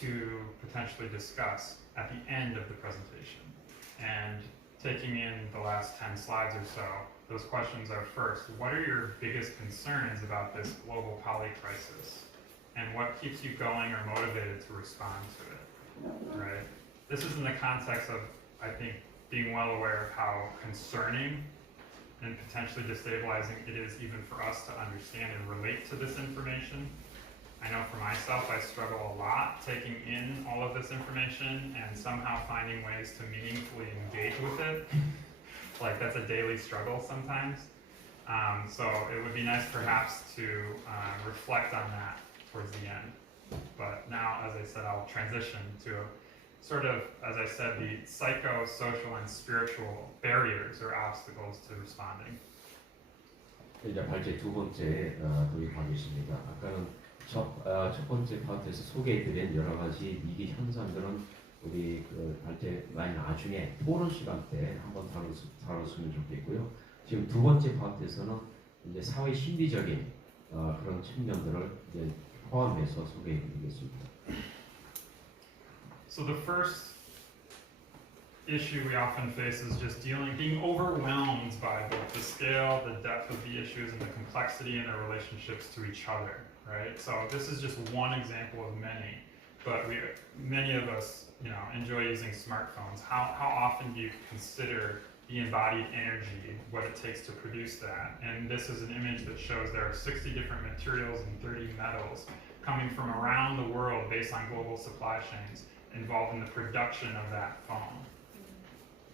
to potentially discuss at the end of the presentation. And taking in the last 10 slides or so, those questions are first, what are your biggest concerns about this global poly crisis? And what keeps you going or motivated to respond to it, right? This is in the context of, I think, being well aware of how concerning and potentially destabilizing it is even for us to understand and relate to this information. I know for myself, I struggle a lot taking in all of this information and somehow finding ways to meaningfully engage with it. Like that's a daily struggle sometimes. So it would be nice perhaps to reflect on that towards the end. But now, as I said, I'll transition to sort of, as I said, the psychosocial and spiritual barriers or obstacles to responding. 이제 발제 두 번째 도입하겠습니다. 아까는 첫 번째 파트에서 소개해드린 여러 가지 위기 현상들은 우리 발제 많이 나중에 토론 시간 때 한번 다뤘으면 좋겠고요. 지금 두 번째 파트에서는 이제 사회 심리적인 그런 측면들을 이제 포함해서 소개해드리겠습니다. So the first issue we often face is just being overwhelmed by both the scale, the depth of the issues, and the complexity in their relationships to each other, right? So this is just one example of many, but many of us, enjoy using smartphones. How often do you consider the embodied energy, what it takes to produce that? And this is an image that shows there are 60 different materials and 30 metals coming from around the world based on global supply chains involved in the production of that phone.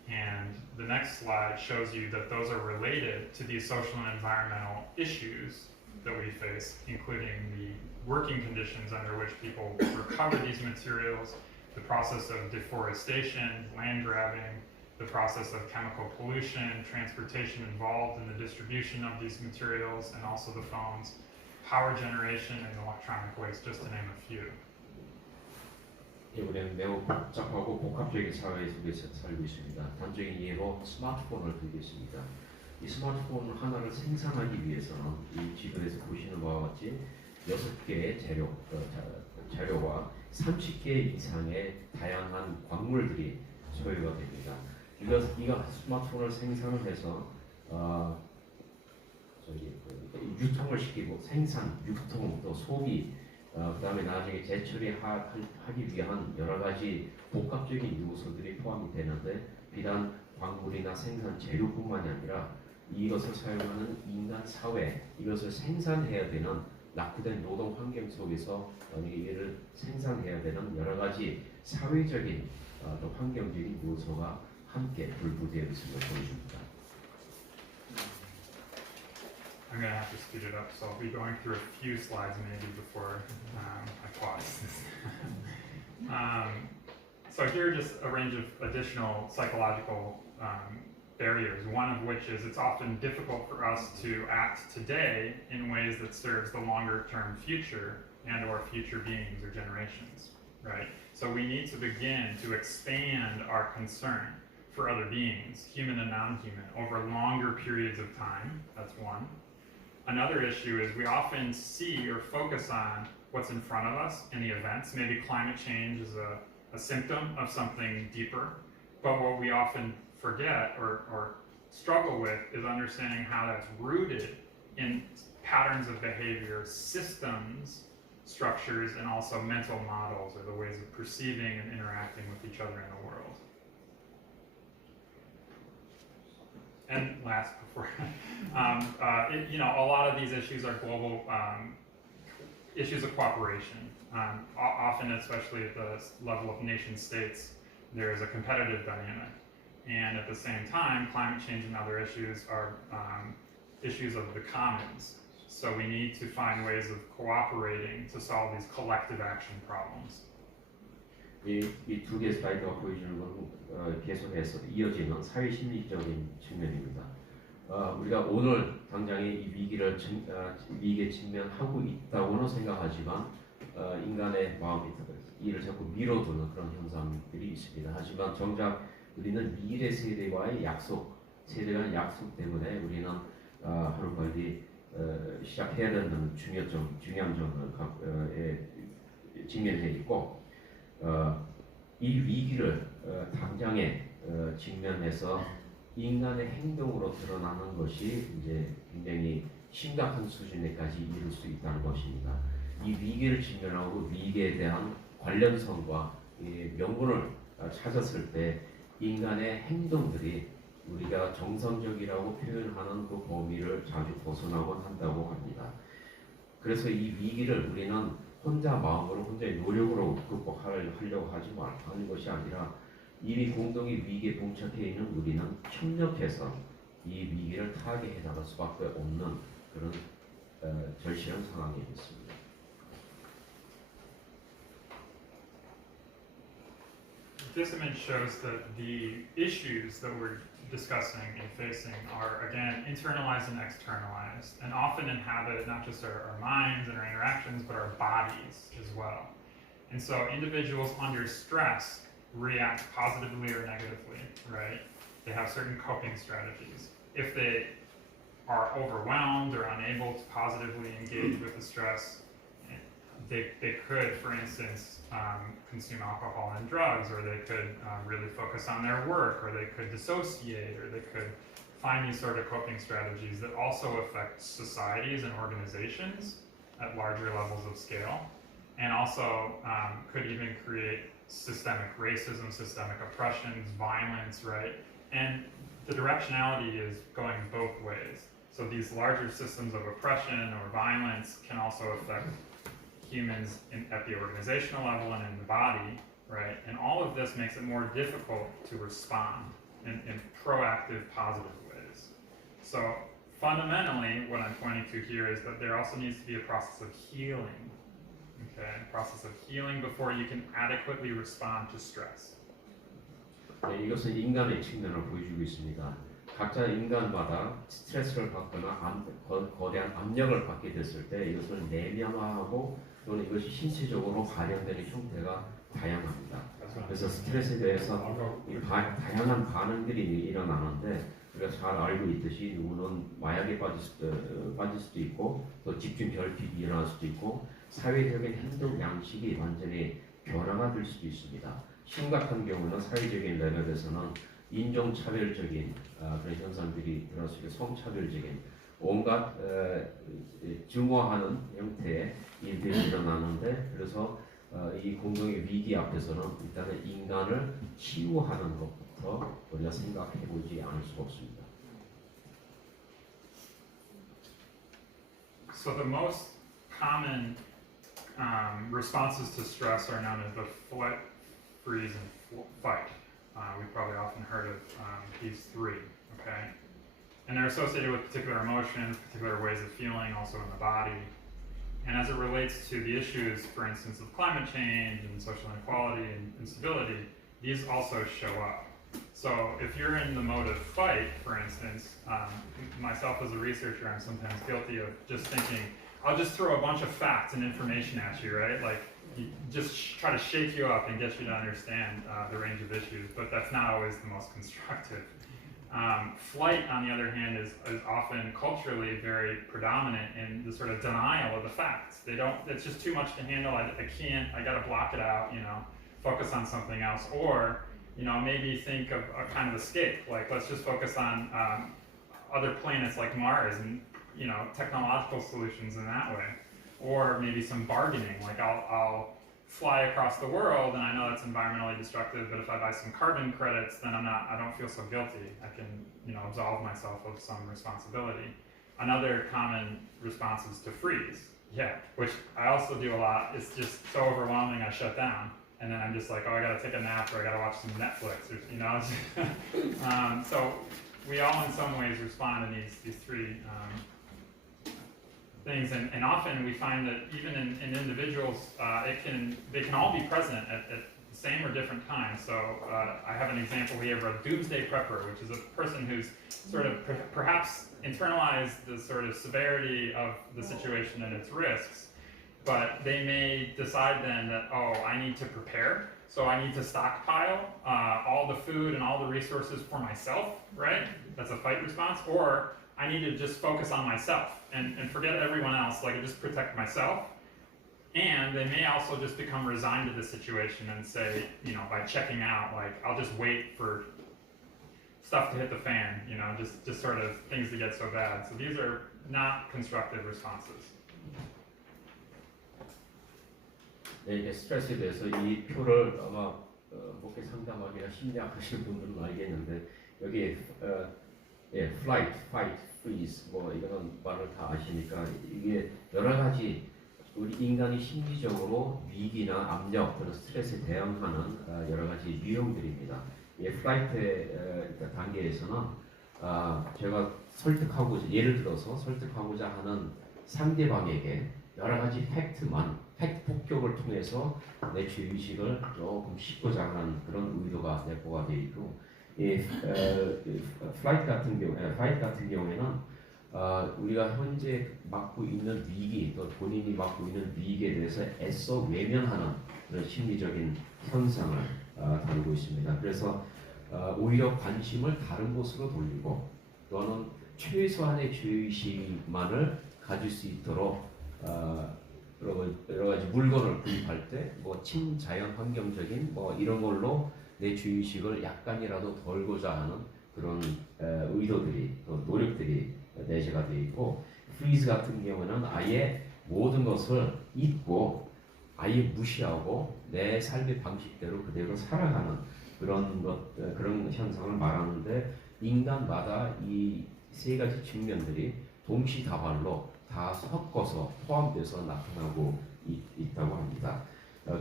And the next slide shows you that those are related to these social and environmental issues that we face, including the working conditions under which people recover these materials, the process of deforestation, land grabbing, the process of chemical pollution, transportation involved in the distribution of these materials, and also the phones, power generation, and electronic waste, just to name a few. 우리는 매우 복잡하고 복합적인 사회 속에서 살고 있습니다. 단적인 예로 스마트폰을 들겠습니다. 이 스마트폰 하나를 생산하기 위해서는 이 지도에서 보시는 바와 같이 6개의 재료와 30개 이상의 다양한 광물들이 소요가 됩니다. 이가 스마트폰을 생산을 해서 유통을 시키고 생산, 유통, 또 소비, 그다음에 나중에 재처리하기 위한 여러 가지 복합적인 요소들이 포함이 되는데 비단 광물이나 생산 재료뿐만이 아니라 이것을 사용하는 인간 사회, 이것을 생산해야 되는 낙후된 노동 환경 속에서 만약에 이를 생산해야 되는 여러 가지 사회적인 또 환경적인 요소가 함께 불구되어 있음을 보여줍니다. I'm going to have to speed it up, so I'll be going through a few slides maybe before I pause. So here are just a range of additional psychological barriers, one of which is it's often difficult for us to act today in ways that serves the longer term future and or future beings or generations, right? So we need to begin to expand our concern for other beings, human and non-human, over longer periods of time. That's one. Another issue is we often see or focus on what's in front of us in the events. Maybe climate change is a symptom of something deeper, but what we often forget or struggle with is understanding how that's rooted in patterns of behavior, systems, structures, and also mental models, or the ways of perceiving and interacting with each other in the world. And last, before, a lot of these issues are global issues of cooperation. Often, especially at the level of nation states, there is a competitive dynamic. And at the same time, climate change and other issues are issues of the commons. So we need to find ways of cooperating to solve these collective action problems. 이 두 개 슬라이드가 보여주는 건 계속해서 이어지는 사회심리적인 측면입니다. 우리가 오늘 당장에 이 위기에 직면하고 있다고는 생각하지만 인간의 마음이 이를 자꾸 밀어두는 그런 현상들이 있습니다. 하지만 정작 우리는 미래 세대와의 세대 간 약속 때문에 우리는 하루빨리 시작해야 되는 중요한 점에 직면해 있고, 이 위기를 당장에 직면해서 인간의 행동으로 드러나는 것이 이제 굉장히 심각한 수준에까지 이를 수 있다는 것입니다. 이 위기를 직면하고 위기에 대한 관련성과 명분을 찾았을 때 인간의 행동들이 우리가 정상적이라고 표현하는 그 범위를 자주 벗어나곤 한다고 합니다. 그래서 이 위기를 우리는 혼자 마음으로 혼자의 노력으로 극복하려고 하는 것이 아니라 이미 공동의 위기에 봉착해 있는 우리는 협력해서 이 위기를 타개해 나갈 수밖에 없는 그런 절실한 상황이 있습니다. This image shows that the issues that we're discussing and facing are, again, internalized and externalized, and often inhabit not just our minds and our interactions, but our bodies as well. And so individuals under stress react positively or negatively, right? They have certain coping strategies. If they are overwhelmed or unable to positively engage with the stress, they could, for instance, consume alcohol and drugs, or they could really focus on their work, or they could dissociate, or they could find these sort of coping strategies that also affect societies and organizations at larger levels of scale, and also could even create systemic racism, systemic oppressions, violence, right? And the directionality is going both ways. So these larger systems of oppression or violence can also affect humans at the organizational level and in the body, right? And all of this makes it more difficult to respond in proactive, positive ways. So fundamentally, what I'm pointing to here is that there also needs to be a process of healing, okay? A process of healing before you can adequately respond to stress. 이것은 인간의 측면을 보여주고 있습니다. 각자 인간마다 스트레스를 받거나 거대한 압력을 받게 됐을 때 이것을 내면화하고 또는 이것이 신체적으로 발현되는 형태가 다양합니다. 그래서 스트레스에 대해서 다양한 반응들이 일어나는데 우리가 잘 알고 있듯이 누구는 마약에 빠질 수도 있고 또 집중 결핍이 일어날 수도 있고 사회적인 행동 양식이 완전히 변화가 될 수도 있습니다. 심각한 경우는 사회적인 레벨에서는 인종차별적인 그런 현상들이 일어날 수 있고 성차별적인 온갖 증오하는 형태의 일들이 일어나는데 그래서 이 공동의 위기 앞에서는 일단은 인간을 치유하는 것부터 우리가 생각해보지 않을 수가 없습니다. So the most common responses to stress are known as the flight, freeze, and fight. We've probably often heard of these three, okay? And they're associated with particular emotions, particular ways of feeling, also in the body. And as it relates to the issues, for instance, of climate change and social inequality and instability, these also show up. So if you're in the mode of fight, for instance, myself as a researcher, I'm sometimes guilty of just thinking, I'll just throw a bunch of facts and information at you, right? Like, just try to shake you up and get you to understand the range of issues, but that's not always the most constructive. Flight, on the other hand, is often culturally very predominant in the sort of denial of the facts. It's just too much to handle, I can't, I gotta block it out, you know, focus on something else. Or, you know, maybe think of a kind of escape, like let's just focus on other planets like Mars and, you know, technological solutions in that way. Or maybe some bargaining, like I'll fly across the world and I know that's environmentally destructive, but if I buy some carbon credits, then I don't feel so guilty. I can, you know, absolve myself of some responsibility. Another common response is to freeze. Yeah, which I also do a lot. It's just so overwhelming, I shut down. And then I'm just like, oh, I gotta take a nap or I gotta watch some Netflix, or, you know. So we all in some ways respond in these three things, and often we find that even in individuals, they can all be present at the same or different times. So I have an example here of a doomsday prepper, which is a person who's sort of perhaps internalized the sort of severity of the situation and its risks, but they may decide then that, oh, I need to prepare, so I need to stockpile all the food and all the resources for myself, right? That's a fight response. Or I need to just focus on myself and forget everyone else, like just protect myself. And they may also just become resigned to the situation and say, you know, by checking out, like, I'll just wait for stuff to hit the fan, you know, just sort of things to get so bad. So these are not constructive responses. 네, 이제 스트레스에 대해서 이 표를 아마 목회 상담하기나 심리학하시는 분들은 알겠는데 여기 flight, fight, freeze 뭐 이거는 말을 다 아시니까 이게 여러 가지 우리 인간이 심리적으로 위기나 압력 또는 스트레스에 대응하는 여러 가지 유형들입니다. 이 플라이트 단계에서는 제가 설득하고자, 예를 들어서 설득하고자 하는 상대방에게 여러 가지 팩트 폭격을 통해서 내 죄의식을 조금 씻고자 하는 그런 의도가 내포가 되어 있고, 파이트 같은 경우에는 우리가 현재 맡고 있는 위기, 또 본인이 맡고 있는 위기에 대해서 애써 외면하는 그런 심리적인 현상을 다루고 있습니다. 그래서 오히려 관심을 다른 곳으로 돌리고 또는 최소한의 죄의식만을 가질 수 있도록 여러 가지 물건을 구입할 때 뭐 친자연 환경적인 뭐 이런 걸로 내 죄의식을 약간이라도 덜고자 하는 그런 의도들이 또 노력들이 내재가 되어 있고, 프리즈 같은 경우는 아예 모든 것을 잊고 아예 무시하고 내 삶의 방식대로 그대로 살아가는 그런 현상을 말하는데, 인간마다 이 세 가지 측면들이 동시다발로 다 섞어서 포함돼서 나타나고 있다고 합니다.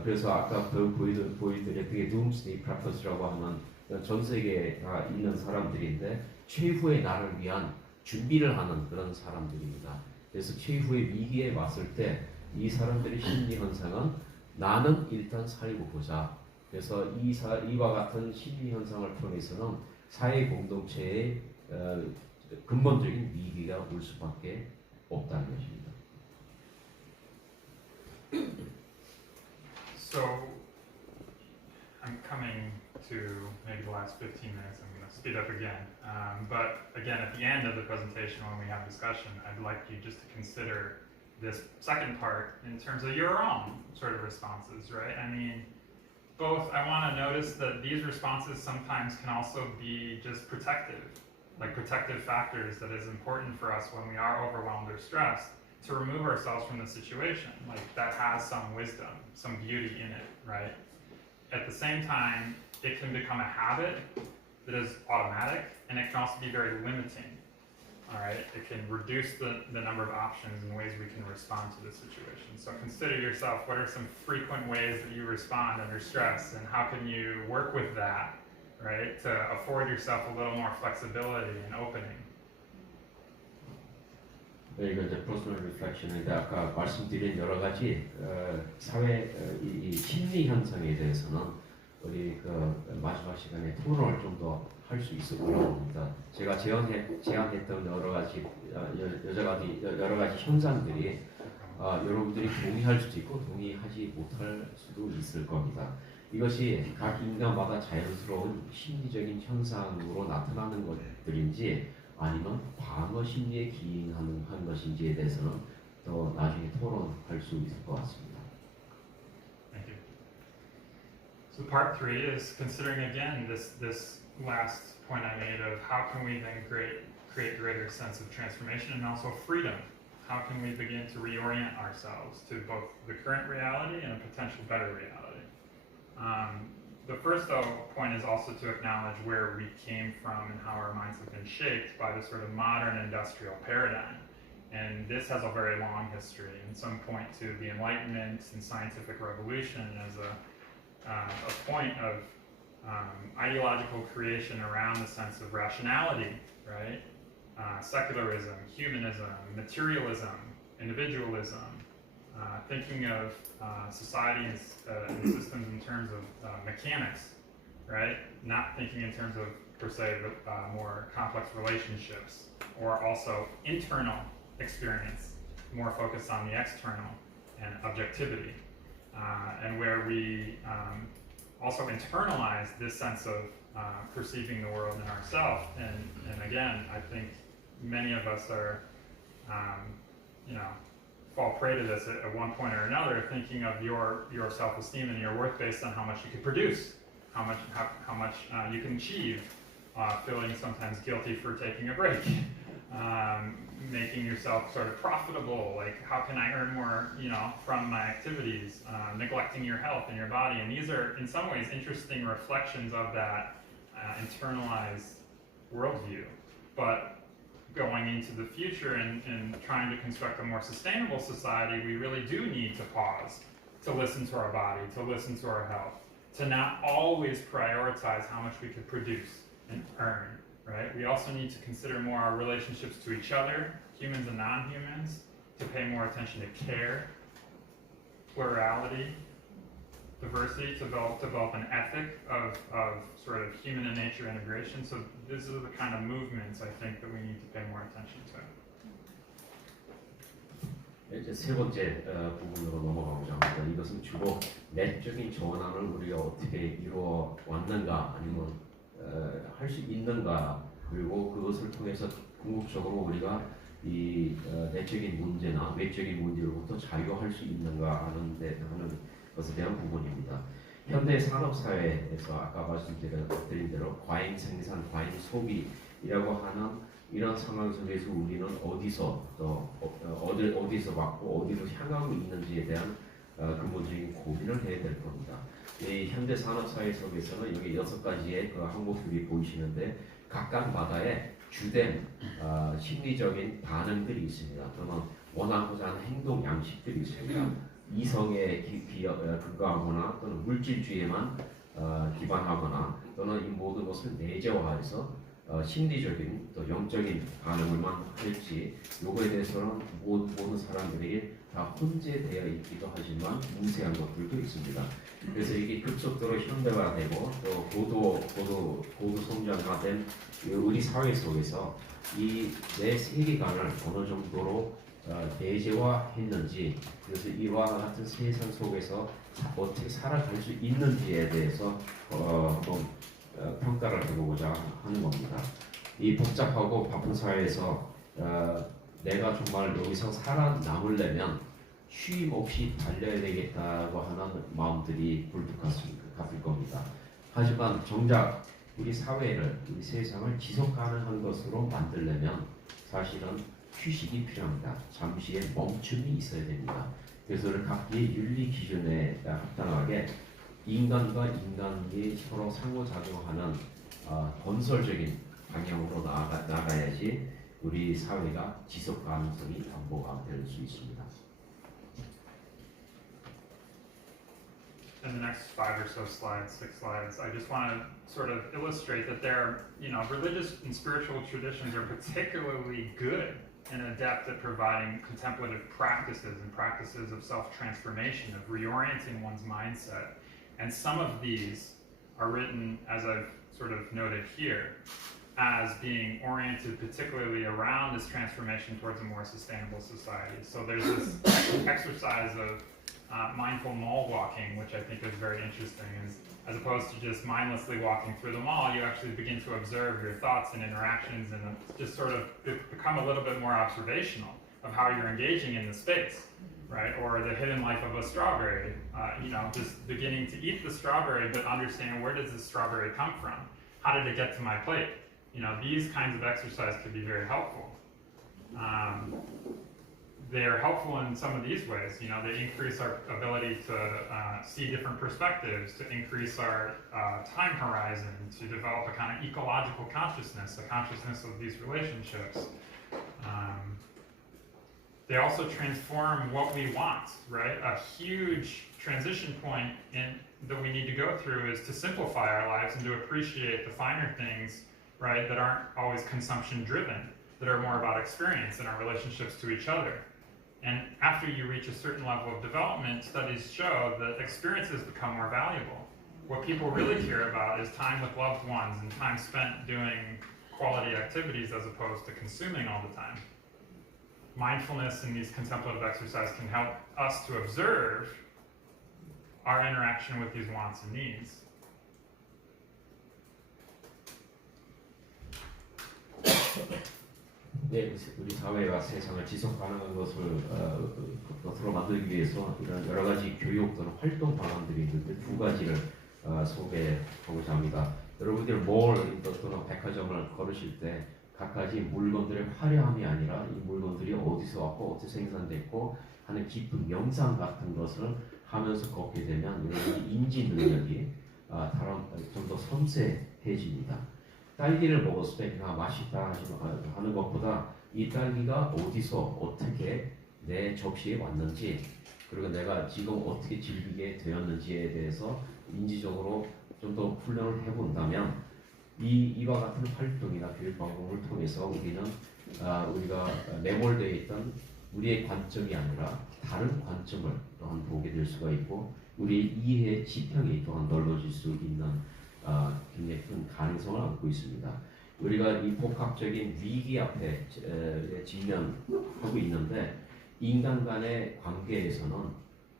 그래서 아까 보여드린 그게 Doomsday Preppers라고 하는 전 세계에 다 있는 사람들인데 최후의 나를 위한 준비를 하는 그런 사람들입니다. 그래서 최후의 위기에 왔을 때 이 사람들의 심리 현상은 나는 일단 살고 보자. 그래서 이와 같은 심리 현상을 통해서는 사회 공동체의 근본적인 위기가 올 수밖에 없다는 것입니다. So I'm coming to maybe the last 15 minutes. I'm going to speed up again. But again, at the end of the presentation, when we have discussion, I'd like you just to consider this second part in terms of your own sort of responses, right? I mean, I want to notice that these responses sometimes can also be just protective, like protective factors that is important for us when we are overwhelmed or stressed, to remove ourselves from the situation. Like that has some wisdom, some beauty in it, right? At the same time, it can become a habit that is automatic, and it can also be very limiting, all right? It can reduce the number of options and ways we can respond to the situation. So consider yourself, what are some frequent ways that you respond under stress, and how can you work with that, right? To afford yourself a little more flexibility and opening. 이건 이제 personal reflection인데, 아까 말씀드린 여러 가지 사회 이 심리 현상에 대해서는 우리 그 마지막 시간에 토론을 좀 더 할 수 있을 거라고 봅니다. 제가 제안했던 여러 가지 현상들이 여러분들이 동의할 수도 있고 동의하지 못할 수도 있을 겁니다. 이것이 각 인간마다 자연스러운 심리적인 현상으로 나타나는 것들인지 아니면 방어 심리에 기인하는 것인지에 대해서는 더 나중에 토론할 수 있을 것 같습니다. Thank you. So part 3 is considering again this last point I made of how can we then create greater sense of transformation and also freedom. How can we begin to reorient ourselves to both the current reality and a potential better reality? The first point is also to acknowledge where we came from and how our minds have been shaped by the sort of modern industrial paradigm. And this has a very long history, and some point to the Enlightenment and scientific revolution as a point of ideological creation around the sense of rationality, right? Secularism, humanism, materialism, individualism, thinking of society and systems in terms of mechanics, right? Not thinking in terms of, per se, more complex relationships, or also internal experience, more focused on the external and objectivity, and where we also internalize this sense of perceiving the world and ourselves. And again, I think many of us are, fall prey to this at one point or another, thinking of your self-esteem and your worth based on how much you can produce, how much you can achieve, feeling sometimes guilty for taking a break, making yourself sort of profitable, like how can I earn more, from my activities, neglecting your health and your body. And these are in some ways interesting reflections of that internalized worldview. But going into the future and trying to construct a more sustainable society, we really do need to pause, to listen to our body, to listen to our health, to not always prioritize how much we could produce and earn, right? We also need to consider more our relationships to each other, humans and non-humans, to pay more attention to care, plurality, diversity, to develop an ethic of sort of human and nature integration. So these are the kind of movements I think that we need to pay more attention to. 이제 세 번째 부분으로 넘어가고자 합니다. 이것은 주로 내적인 전환을 우리가 어떻게 이루어 왔는가, 아니면 할 수 있는가, 그리고 그것을 통해서 궁극적으로 우리가 이 내적인 문제나 외적인 문제로부터 자유할 수 있는가 하는 것에 대한 부분입니다. 현대 산업 사회에서 아까 말씀드린 대로 과잉 생산, 과잉 소비라고 하는 이런 상황 속에서 우리는 어디서 왔고 어디로 향하고 있는지에 대한 근본적인 고민을 해야 될 겁니다. 이 현대 산업 사회 속에서는 여기 6가지의 그 항목들이 보이시는데 각각마다의 주된 심리적인 반응들이 있습니다. 또는 원하고자 하는 행동 양식들이 있습니다. 이성에 근거하거나 또는 물질주의에만 기반하거나 또는 이 모든 것을 내재화해서 심리적인 또 영적인 반응을만 할지, 요거에 대해서는 모든 사람들이 다 혼재되어 있기도 하지만 무세한 것들도 있습니다. 그래서 이게 급속도로 현대화되고 또 고도 성장화된 우리 사회 속에서 이 내 세계관을 어느 정도로 내재화했는지, 그래서 이와 같은 세상 속에서 어떻게 살아갈 수 있는지에 대해서 한번 평가를 해보고자 하는 겁니다. 이 복잡하고 바쁜 사회에서 내가 정말 여기서 살아남으려면 쉼 없이 달려야 되겠다고 하는 마음들이 굴뚝 같을 겁니다. 하지만 정작 우리 사회를, 우리 세상을 지속 가능한 것으로 만들려면 사실은 휴식이 필요합니다. 잠시의 멈춤이 있어야 됩니다. 그래서 각기의 윤리 기준에 합당하게 인간과 인간이 서로 상호작용하는 건설적인 방향으로 나아가야지 우리 사회가 지속 가능성이 담보가 될 수 있습니다. In the next 5 or so slides, 6 slides, I just want to sort of illustrate that there are, religious and spiritual traditions are particularly good and adept at providing contemplative practices and practices of self-transformation, of reorienting one's mindset. And some of these are written, as I've sort of noted here, as being oriented particularly around this transformation towards a more sustainable society. So there's this exercise of mindful mall walking, which I think is very interesting. As opposed to just mindlessly walking through the mall, you actually begin to observe your thoughts and interactions and just sort of become a little bit more observational of how you're engaging in the space, right? Or the hidden life of a strawberry, just beginning to eat the strawberry, but understanding where does this strawberry come from? How did it get to my plate? These kinds of exercise could be very helpful. They're helpful in some of these ways. They increase our ability to see different perspectives, to increase our time horizon, to develop a kind of ecological consciousness, a consciousness of these relationships. They also transform what we want, right? A huge transition point that we need to go through is to simplify our lives and to appreciate the finer things, right, that aren't always consumption driven, that are more about experience and our relationships to each other. And after you reach a certain level of development, studies show that experiences become more valuable. What people really care about is time with loved ones and time spent doing quality activities as opposed to consuming all the time. Mindfulness and these contemplative exercises can help us to observe our interaction with these wants and needs. 네, 우리 사회와 세상을 지속 가능한 것으로 만들기 위해서 이런 여러 가지 교육 또는 활동 방안들이 있는데 두 가지를 소개하고자 합니다. 여러분들 몰 또는 백화점을 걸으실 때 각가지 물건들의 화려함이 아니라 이 물건들이 어디서 왔고 어디서 생산됐고 하는 깊은 명상 같은 것을 하면서 걷게 되면 여러분의 인지 능력이 좀 더 섬세해집니다. 딸기를 먹었을 때 그냥 맛있다 하는 것보다 이 딸기가 어디서 어떻게 내 접시에 왔는지 그리고 내가 지금 어떻게 즐기게 되었는지에 대해서 인지적으로 좀 더 훈련을 해본다면 이와 같은 활동이나 교육 방법을 통해서 우리는 우리가 매몰되어 있던 우리의 관점이 아니라 다른 관점을 또한 보게 될 수가 있고 우리의 이해 지평이 또한 넓어질 수 있는 굉장히 큰 가능성을 안고 있습니다. 우리가 이 복합적인 위기 앞에 직면하고 있는데 인간 간의 관계에서는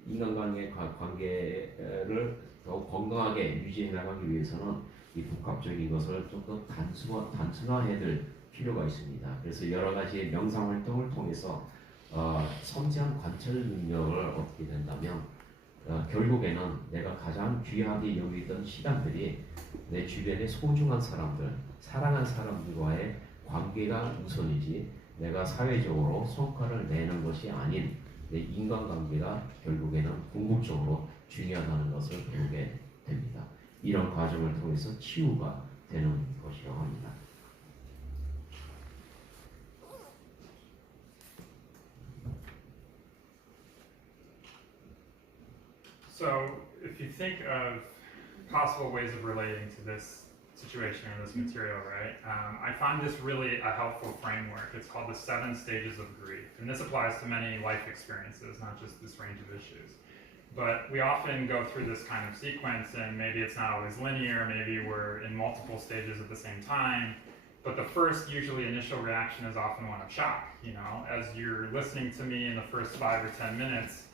인간관계의 관계를 더 건강하게 유지해 나가기 위해서는 이 복합적인 것을 좀 더 단순화해야 될 필요가 있습니다. 그래서 여러 가지 명상 활동을 통해서 섬세한 관찰 능력을 얻게 된다면 결국에는 내가 가장 귀하게 여기던 시간들이 내 주변의 소중한 사람들, 사랑한 사람들과의 관계가 우선이지 내가 사회적으로 성과를 내는 것이 아닌 내 인간관계가 결국에는 궁극적으로 중요하다는 것을 배우게 됩니다. 이런 과정을 통해서 치유가 되는 것이라고 합니다. So, if you think of possible ways of relating to this situation or this material, right? I find this really a helpful framework. It's called the 7 stages of grief. And this applies to many life experiences, not just this range of issues. But we often go through this kind of sequence and maybe it's not always linear, maybe we're in multiple stages at the same time. But the first, usually initial reaction is often one of shock. As you're listening to me in the first 5 or 10 minutes,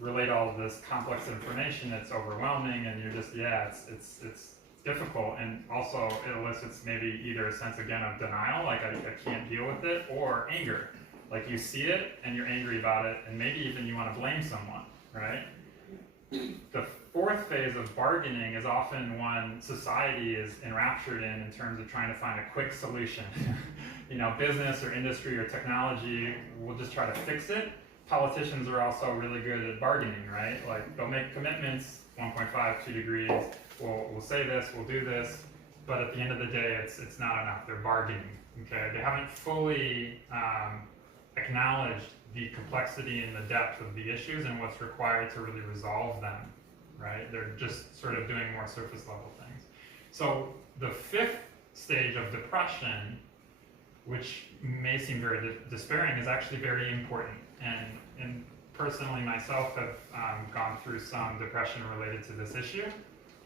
relate all of this complex information, it's overwhelming and you're just, it's difficult, and also it elicits maybe either a sense again of denial, like I can't deal with it, or anger, like you see it and you're angry about it and maybe even you want to blame someone, right? The fourth phase of bargaining is often one society is enraptured in terms of trying to find a quick solution. Business or industry or technology will just try to fix it. Politicians are also really good at bargaining, right? Like they'll make commitments, 1.5, 2 degrees, we'll say this, we'll do this, but at the end of the day, it's not enough. They're bargaining, okay? They haven't fully acknowledged the complexity and the depth of the issues and what's required to really resolve them, right? They're just sort of doing more surface level things. So the 5th stage of depression, which may seem very despairing, is actually very important. And personally myself have gone through some depression related to this issue.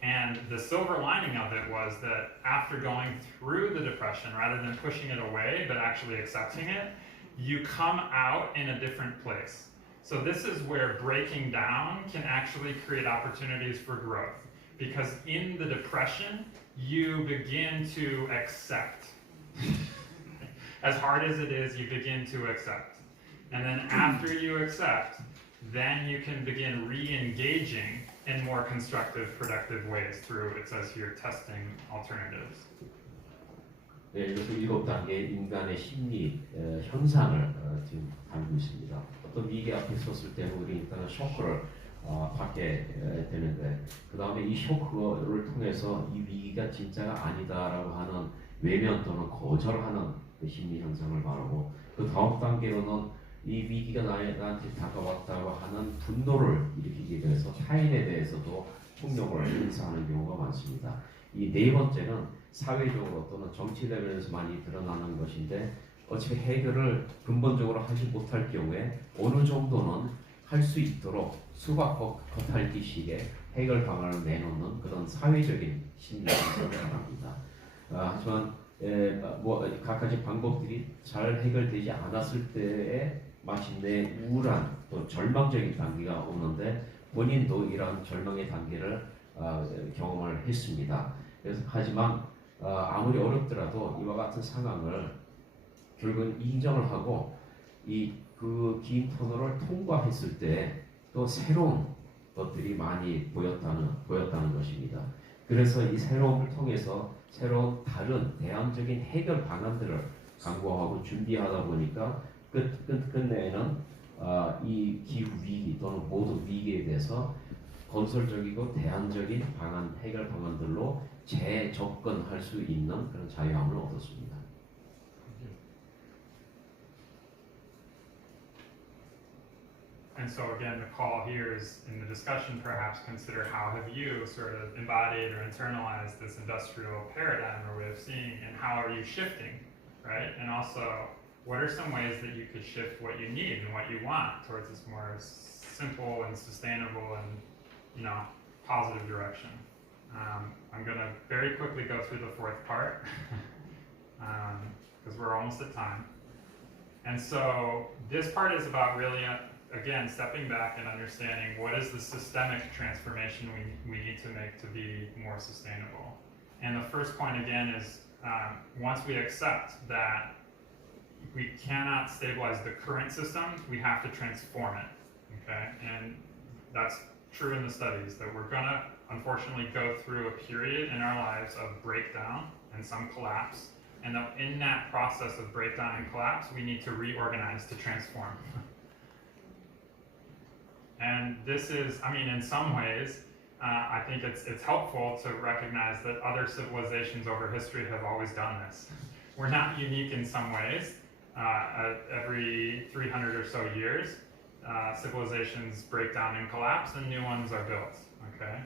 And the silver lining of it was that after going through the depression, rather than pushing it away, but actually accepting it, you come out in a different place. So this is where breaking down can actually create opportunities for growth. Because in the depression, you begin to accept. As hard as it is, you begin to accept. And then after you accept, then you can begin re-engaging in more constructive, productive ways through, it says here, testing alternatives. 네, 이것은 7단계 인간의 심리 현상을 지금 다루고 있습니다. 어떤 위기 앞에 섰을 때는 우리 일단은 쇼크를 받게 되는데 그 다음에 이 쇼크를 통해서 이 위기가 진짜가 아니다라고 하는 외면 또는 거절하는 그 심리 현상을 말하고 그 다음 단계로는 이 위기가 나한테 다가왔다고 하는 분노를 일으키게 돼서 타인에 대해서도 폭력을 행사하는 경우가 많습니다. 이 네 번째는 사회적으로 또는 정치 레벨에서 많이 드러나는 것인데 어차피 해결을 근본적으로 하지 못할 경우에 어느 정도는 할 수 있도록 수박과 겉핥기식의 해결 방안을 내놓는 그런 사회적인 심리 현상을 말합니다. 하지만 각가지 방법들이 잘 해결되지 않았을 때에 마침내 우울한 또 절망적인 단계가 오는데 본인도 이러한 절망의 단계를 경험을 했습니다. 그래서 하지만 아무리 어렵더라도 이와 같은 상황을 결국은 인정을 하고 그 긴 터널을 통과했을 때 또 새로운 것들이 많이 보였다는 것입니다. 그래서 이 새로움을 통해서 새로운 다른 대안적인 해결 방안들을 강구하고 준비하다 보니까 끝내는 이 기후 위기 또는 모든 위기에 대해서 건설적이고 대안적인 방안, 해결 방안들로 재접근할 수 있는 그런 자유함을 얻었습니다. And so again, the call here is in the discussion, perhaps consider how have you sort of embodied or internalized this industrial paradigm or way of seeing, and how are you shifting, right? And also, what are some ways that you could shift what you need and what you want towards this more simple and sustainable and, positive direction? I'm going to very quickly go through the fourth part because we're almost at time. And so this part is about really, again, stepping back and understanding what is the systemic transformation we need to make to be more sustainable. And the first point, again, is once we accept that we cannot stabilize the current system, we have to transform it, okay? And that's true in the studies, that we're gonna, unfortunately, go through a period in our lives of breakdown and some collapse, and that in that process of breakdown and collapse, we need to reorganize to transform. And this is, in some ways, I think it's helpful to recognize that other civilizations over history have always done this. We're not unique in some ways. Every 300 or so years, civilizations break down and collapse and new ones are built, okay?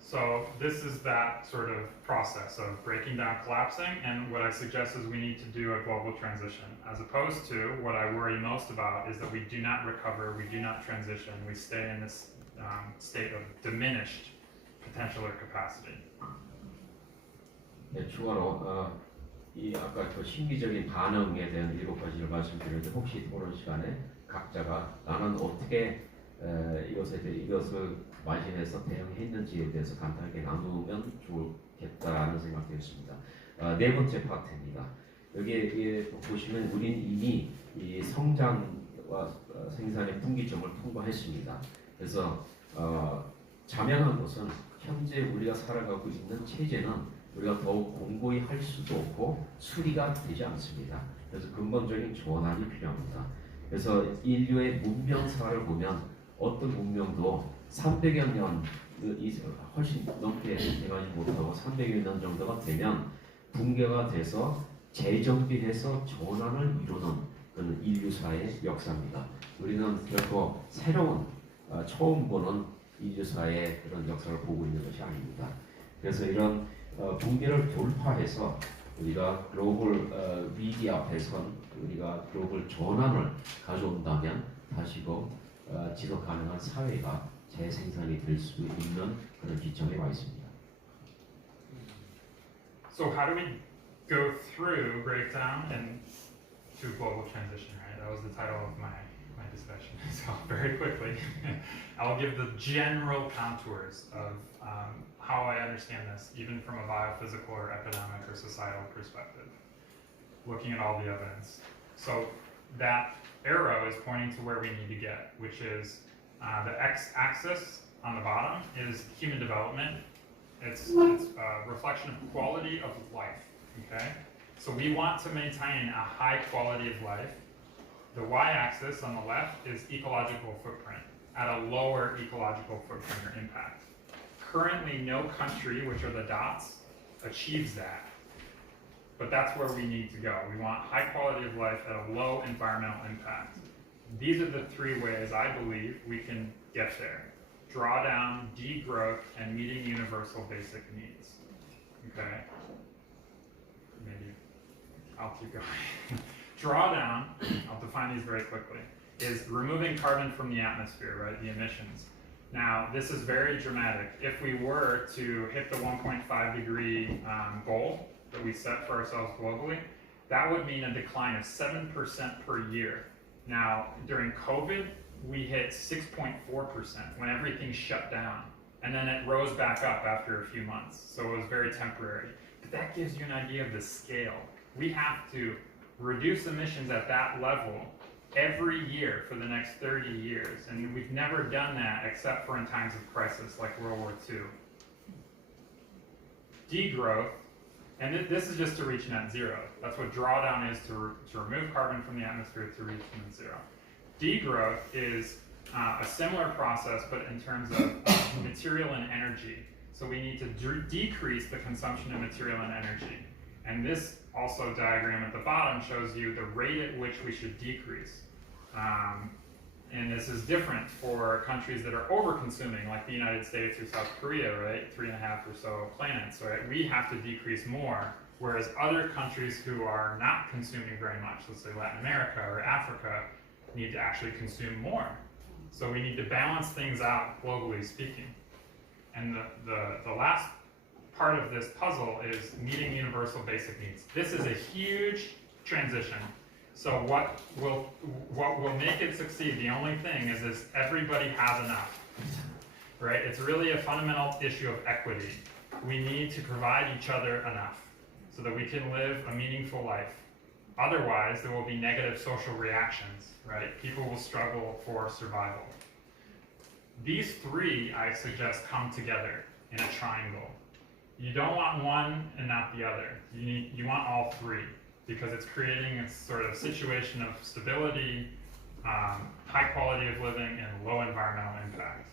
So this is that sort of process of breaking down, collapsing, and what I suggest is we need to do a global transition, as opposed to what I worry most about is that we do not recover, we do not transition, we stay in this state of diminished potential or capacity. 네, 추가로 아까 그 심리적인 반응에 대한 7가지를 말씀드렸는데 혹시 토론 시간에 각자가 나는 어떻게 이것을 맞이해서 대응했는지에 대해서 간단하게 나누면 좋겠다라는 생각이 들었습니다. 네 번째 파트입니다. 여기에 보시면 우리는 이미 이 성장과 생산의 분기점을 통과했습니다. 그래서 자명한 것은 현재 우리가 살아가고 있는 체제는 우리가 더욱 공고히 할 수도 없고 수리가 되지 않습니다. 그래서 근본적인 전환이 필요합니다. 그래서 인류의 문명사를 보면 어떤 문명도 300여 년 훨씬 넘게 돼가지 못하고 300여 년 정도가 되면 붕괴가 돼서 재정비해서 전환을 이루는 그런 인류사의 역사입니다. 우리는 결코 새로운 처음 보는 인류사의 그런 역사를 보고 있는 것이 아닙니다. 그래서 이런 붕괴를 돌파해서 우리가 글로벌 위기 앞에선 우리가 글로벌 전환을 가져온다면 다시금 지속 가능한 사회가 재생산이 될 수 있는 그런 지점에 와 있습니다. So how do we go through breakdown and to global transition, right? That was the title of my discussion. So very quickly, I'll give the general contours of how I understand this, even from a biophysical or economic or societal perspective, looking at all the evidence. So that arrow is pointing to where we need to get, which is the x-axis on the bottom is human development. It's a reflection of quality of life, okay? So we want to maintain a high quality of life. The y-axis on the left is ecological footprint, at a lower ecological footprint or impact. Currently, no country, which are the dots, achieves that. But that's where we need to go. We want high quality of life at a low environmental impact. These are the three ways I believe we can get there. Drawdown, degrowth, and meeting universal basic needs. Okay? Maybe I'll keep going. Drawdown, I'll define these very quickly, is removing carbon from the atmosphere, right? The emissions. Now, this is very dramatic. If we were to hit the 1.5 degree goal that we set for ourselves globally, that would mean a decline of 7% per year. Now, during COVID, we hit 6.4% when everything shut down. And then it rose back up after a few months. So it was very temporary. But that gives you an idea of the scale. We have to reduce emissions at that level every year for the next 30 years. And we've never done that except for in times of crisis like World War II. Degrowth, and this is just to reach net zero. That's what drawdown is, to remove carbon from the atmosphere to reach net zero. Degrowth is a similar process, but in terms of material and energy. So we need to decrease the consumption of material and energy. And this also diagram at the bottom shows you the rate at which we should decrease. And this is different for countries that are over-consuming, like the United States or South Korea, right? 3.5 or so planets, right? We have to decrease more, whereas other countries who are not consuming very much, let's say Latin America or Africa, need to actually consume more. So we need to balance things out, globally speaking. And the last part of this puzzle is meeting universal basic needs. This is a huge transition. So what will make it succeed, the only thing is everybody has enough, right? It's really a fundamental issue of equity. We need to provide each other enough so that we can live a meaningful life. Otherwise, there will be negative social reactions, right? People will struggle for survival. These three, I suggest, come together in a triangle. You don't want one and not the other. You want all three, because it's creating a sort of situation of stability, high quality of living, and low environmental impact.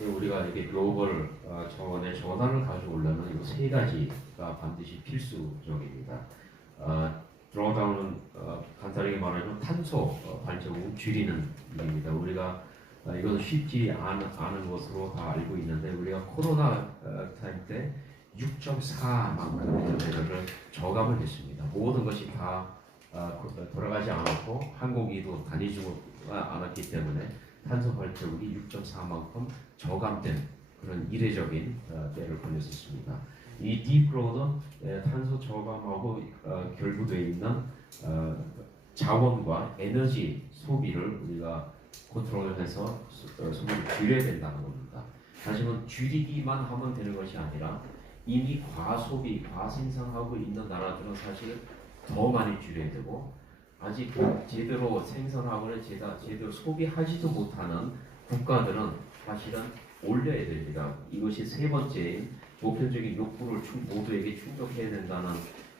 우리가 이렇게 글로벌 차원의 전환을 가져오려면 이 세 가지가 반드시 필수적입니다. 드로우다운은 간단하게 말하면 탄소 발자국을 줄이는 일입니다. 우리가 이건 쉽지 않은 것으로 다 알고 있는데, 우리가 코로나 타임 때 6.4만큼의 레벨을 저감을 했습니다. 모든 것이 다 돌아가지 않았고 항공기도 다니지 않았기 때문에 탄소 발자국이 6.4만큼 저감된 그런 이례적인 때를 보냈었습니다. 이 딥그로우는 탄소 저감하고 결부되어 있는 자원과 에너지 소비를 우리가 컨트롤해서 소비를 줄여야 된다는 겁니다. 사실은 줄이기만 하면 되는 것이 아니라 이미 과소비, 과생산하고 있는 나라들은 사실 더 많이 줄여야 되고, 아직 제대로 생산하거나 제대로 소비하지도 못하는 국가들은 사실은 올려야 됩니다. 이것이 세 번째인 보편적인 욕구를 모두에게 충족해야 된다는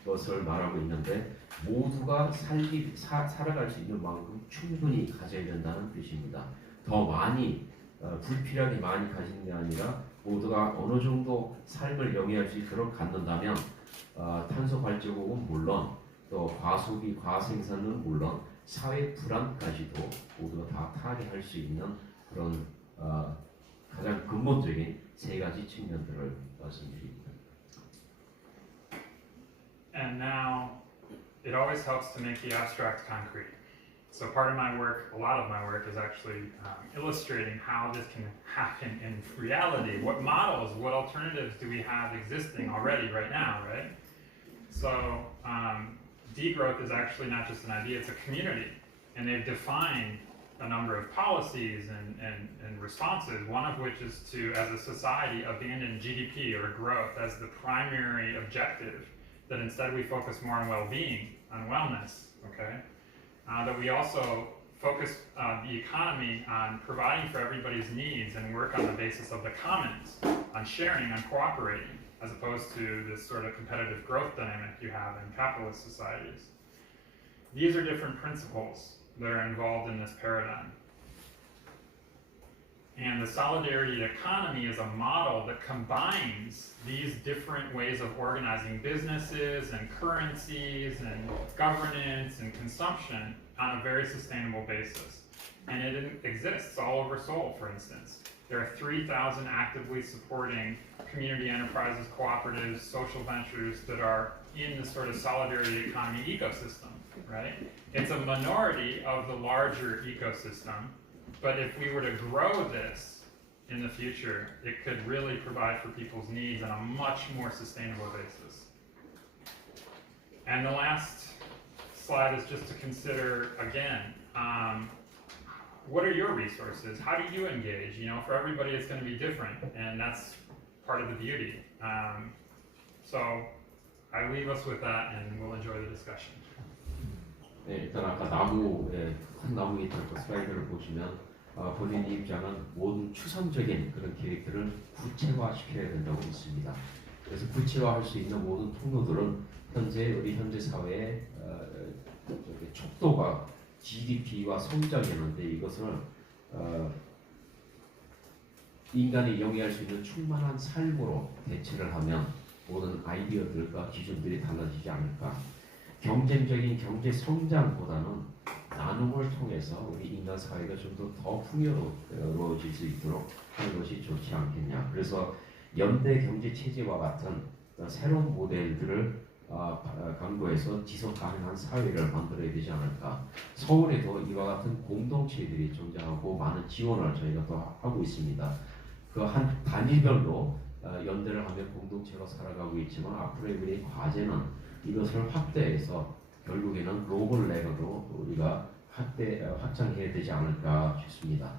것을 말하고 있는데, 모두가 살아갈 수 있는 만큼 충분히 가져야 된다는 뜻입니다. 더 많이 불필요하게 많이 가지는 게 아니라 모두가 어느 정도 삶을 영위할 수 있도록 갖는다면 탄소 발자국은 물론 또 과소비, 과생산은 물론 사회 불안까지도 모두가 다 타개할 수 있는 그런 가장 근본적인 세 가지 측면들을 말씀드립니다. And now, it always helps to make the abstract concrete. So part of my work, a lot of my work, is actually illustrating how this can happen in reality. What models, what alternatives do we have existing already right now, right? So degrowth is actually not just an idea, it's a community. And they've defined a number of policies and responses, one of which is to, as a society, abandon GDP or growth as the primary objective, that instead we focus more on well-being, on wellness, okay? That we also focus the economy on providing for everybody's needs and work on the basis of the commons, on sharing, on cooperating, as opposed to this sort of competitive growth dynamic you have in capitalist societies. These are different principles that are involved in this paradigm. And the solidarity economy is a model that combines these different ways of organizing businesses and currencies and governance and consumption on a very sustainable basis. And it exists all over Seoul, for instance. There are 3,000 actively supporting community enterprises, cooperatives, social ventures that are in the sort of solidarity economy ecosystem, right? It's a minority of the larger ecosystem, but if we were to grow this in the future, it could really provide for people's needs on a much more sustainable basis. And the last slide is just to consider, again, what are your resources? How do you engage? You know, for everybody it's going to be different, and that's part of the beauty. So I leave us with that, and we'll enjoy the discussion. 네, 일단 아까 나무에 큰 나무에 있던 그 슬라이드를 보시면 본인 입장은 모든 추상적인 그런 계획들을 구체화시켜야 된다고 믿습니다. 그래서 구체화할 수 있는 모든 통로들은 우리 현재 사회의 촉도가 GDP와 성장이었는데 이것을 인간이 영위할 수 있는 충만한 삶으로 대체를 하면 모든 아이디어들과 기준들이 달라지지 않을까. 경쟁적인 경제 성장보다는 나눔을 통해서 우리 인간 사회가 좀 더 풍요로워질 수 있도록 하는 것이 좋지 않겠냐. 그래서 연대 경제 체제와 같은 새로운 모델들을 강구해서 지속 가능한 사회를 만들어야 되지 않을까. 서울에도 이와 같은 공동체들이 존재하고 많은 지원을 저희가 또 하고 있습니다. 그 한 단위별로 연대를 하며 공동체로 살아가고 있지만 앞으로의 우리 과제는 이것을 확대해서 결국에는 글로벌 레벨로 우리가 확장해야 되지 않을까 싶습니다.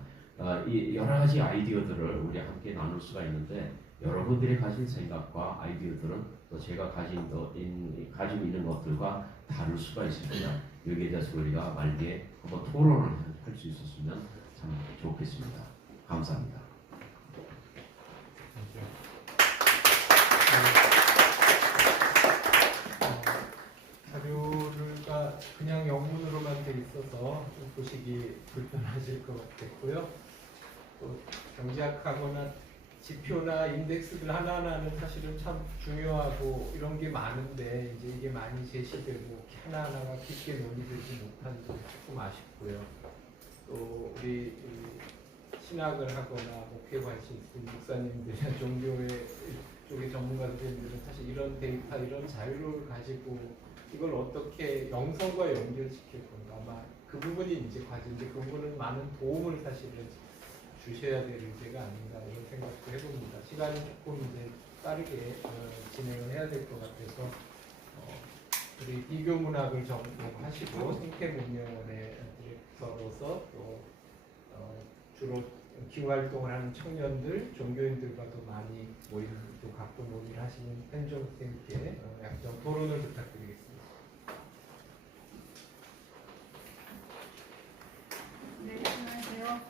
이 여러 가지 아이디어들을 우리 함께 나눌 수가 있는데 여러분들이 가진 생각과 아이디어들은 또 제가 가지고 있는 것들과 다를 수가 있습니다. 여기에 대해서 우리가 말기에 한번 토론을 할 수 있었으면 참 좋겠습니다. 감사합니다. 자료가 그냥 영문으로만 돼 있어서 좀 보시기 불편하실 것 같겠고요. 또 경제학하거나 지표나 인덱스들 하나하나는 사실은 참 중요하고 이런 게 많은데 이제 이게 많이 제시되고 하나하나가 깊게 논의되지 못한 점이 조금 아쉽고요. 또 우리 신학을 하거나 목회 관심 있는 목사님들이나 종교의 쪽의 전문가들은 사실 이런 데이터, 이런 자료를 가지고 이걸 어떻게 영성과 연결시킬 건가, 아마 그 부분이 이제 과제인데 그 부분은 많은 도움을 사실은 주셔야 될 의제가 아닌가 이런 생각도 해봅니다. 시간이 조금 이제 빠르게 진행을 해야 될 것 같아서 우리 비교 문학을 전공하시고 생태문명원의 디렉터로서 또 주로 기후 활동을 하는 청년들, 종교인들과도 많이 또 가끔 모의를 하시는 펜종 쌤께 약간 토론을 부탁드리겠습니다. 네, 안녕하세요.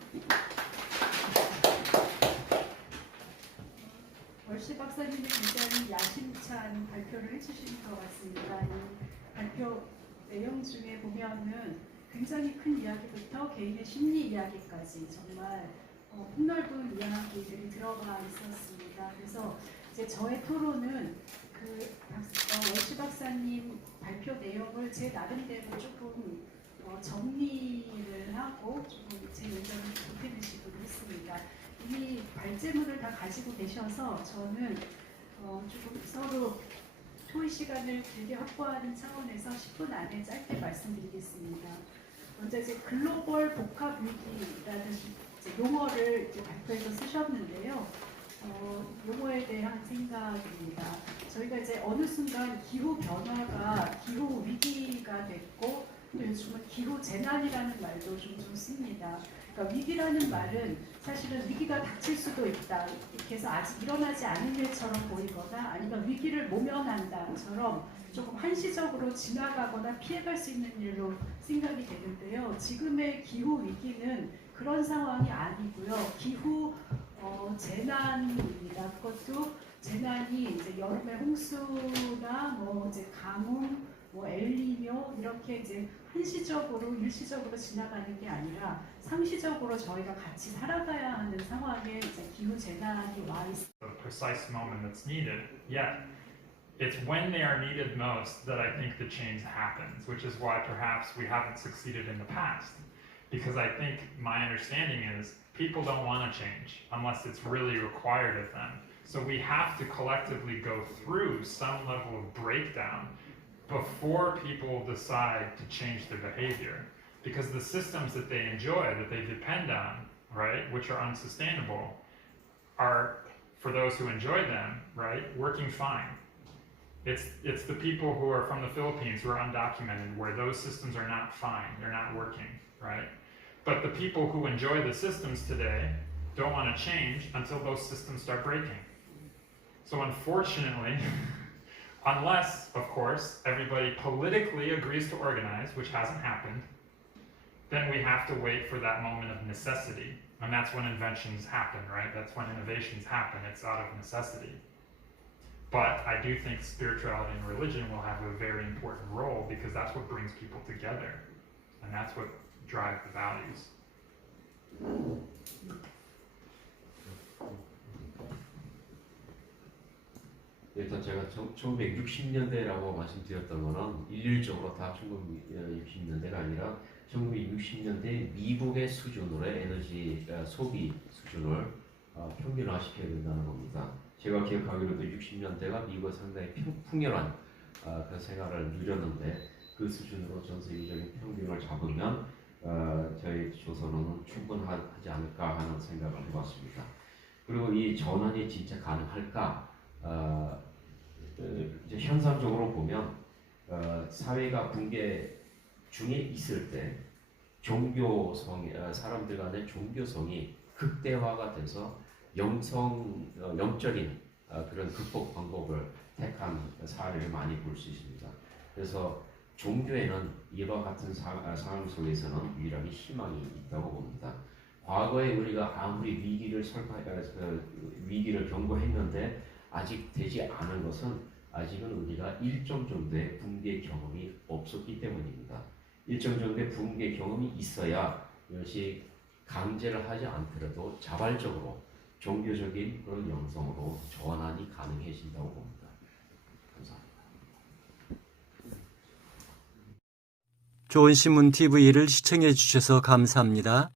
월시 박사님이 굉장히 야심찬 발표를 해주신 것 같습니다. 이 발표 내용 중에 보면은 굉장히 큰 이야기부터 개인의 심리 이야기까지 정말 폭넓은 이야기들이 들어가 있었습니다. 그래서 이제 저의 토론은 그 월시 박사님 발표 내용을 제 나름대로 조금 정리를 하고 조금 제 의견을 보태는 식으로 했습니다. 이미 발제물을 다 가지고 계셔서 저는 조금 서로 토의 시간을 길게 확보하는 차원에서 10분 안에 짧게 말씀드리겠습니다. 먼저 이제 글로벌 복합 위기라는 이제 용어를 이제 발표에서 쓰셨는데요. 용어에 대한 생각입니다. 저희가 이제 어느 순간 기후 변화가 기후 위기가 됐고 또 요즘은 기후 재난이라는 말도 종종 씁니다. 그러니까 위기라는 말은 사실은 위기가 닥칠 수도 있다. 이렇게 해서 아직 일어나지 않은 일처럼 보이거나 아니면 위기를 모면한다처럼 조금 한시적으로 지나가거나 피해갈 수 있는 일로 생각이 되는데요. 지금의 기후 위기는 그런 상황이 아니고요. 기후 재난입니다. 그것도 재난이 이제 여름에 홍수나 뭐 이제 가뭄, 뭐 엘니뇨 이렇게 이제 한시적으로 일시적으로 지나가는 게 아니라 상시적으로 저희가 같이 살아가야 하는 상황에 이제 기후 재난이 와 있습니다. The precise moment that's needed. Yet, it's when they are needed most that I think the change happens, which is why perhaps we haven't succeeded in the past. Because I think my understanding is people don't want to change unless it's really required of them. So we have to collectively go through some level of breakdown before people decide to change their behavior. Because the systems that they enjoy, that they depend on, right, which are unsustainable, are, for those who enjoy them, right, working fine. It's the people who are from the Philippines who are undocumented where those systems are not fine, they're not working, right? But the people who enjoy the systems today don't want to change until those systems start breaking. So unfortunately, unless, of course, everybody politically agrees to organize, which hasn't happened, then we have to wait for that moment of necessity. And that's when inventions happen, right? That's when innovations happen. It's out of necessity. But I do think spirituality and religion will have a very important role because that's what brings people together. And that's what drives the values. 일단 제가 1960년대라고 말씀드렸던 거는 일률적으로 다 1960년대가 아니라 1960년대 미국의 수준으로의 에너지 소비 수준을 평균화시켜야 된다는 겁니다. 제가 기억하기로도 60년대가 미국은 상당히 풍요한 그 생활을 누렸는데 그 수준으로 전 세계적인 평균을 잡으면 저희 조선은 충분하지 않을까 하는 생각을 해봤습니다. 그리고 이 전환이 진짜 가능할까? 이제 현상적으로 보면 사회가 붕괴 중에 있을 때 종교성이 사람들 간의 종교성이 극대화가 돼서 영적인 그런 극복 방법을 택한 사례를 많이 볼 수 있습니다. 그래서 종교에는 이와 같은 상황 속에서는 유일하게 희망이 있다고 봅니다. 과거에 우리가 아무리 위기를 경고했는데 아직 되지 않은 것은 아직은 우리가 일정 정도의 붕괴 경험이 없었기 때문입니다. 일정 정도의 붕괴 경험이 있어야 이것이 강제를 하지 않더라도 자발적으로 종교적인 그런 영성으로 전환이 가능해진다고 봅니다. 감사합니다. 좋은 신문 TV를 시청해 주셔서 감사합니다.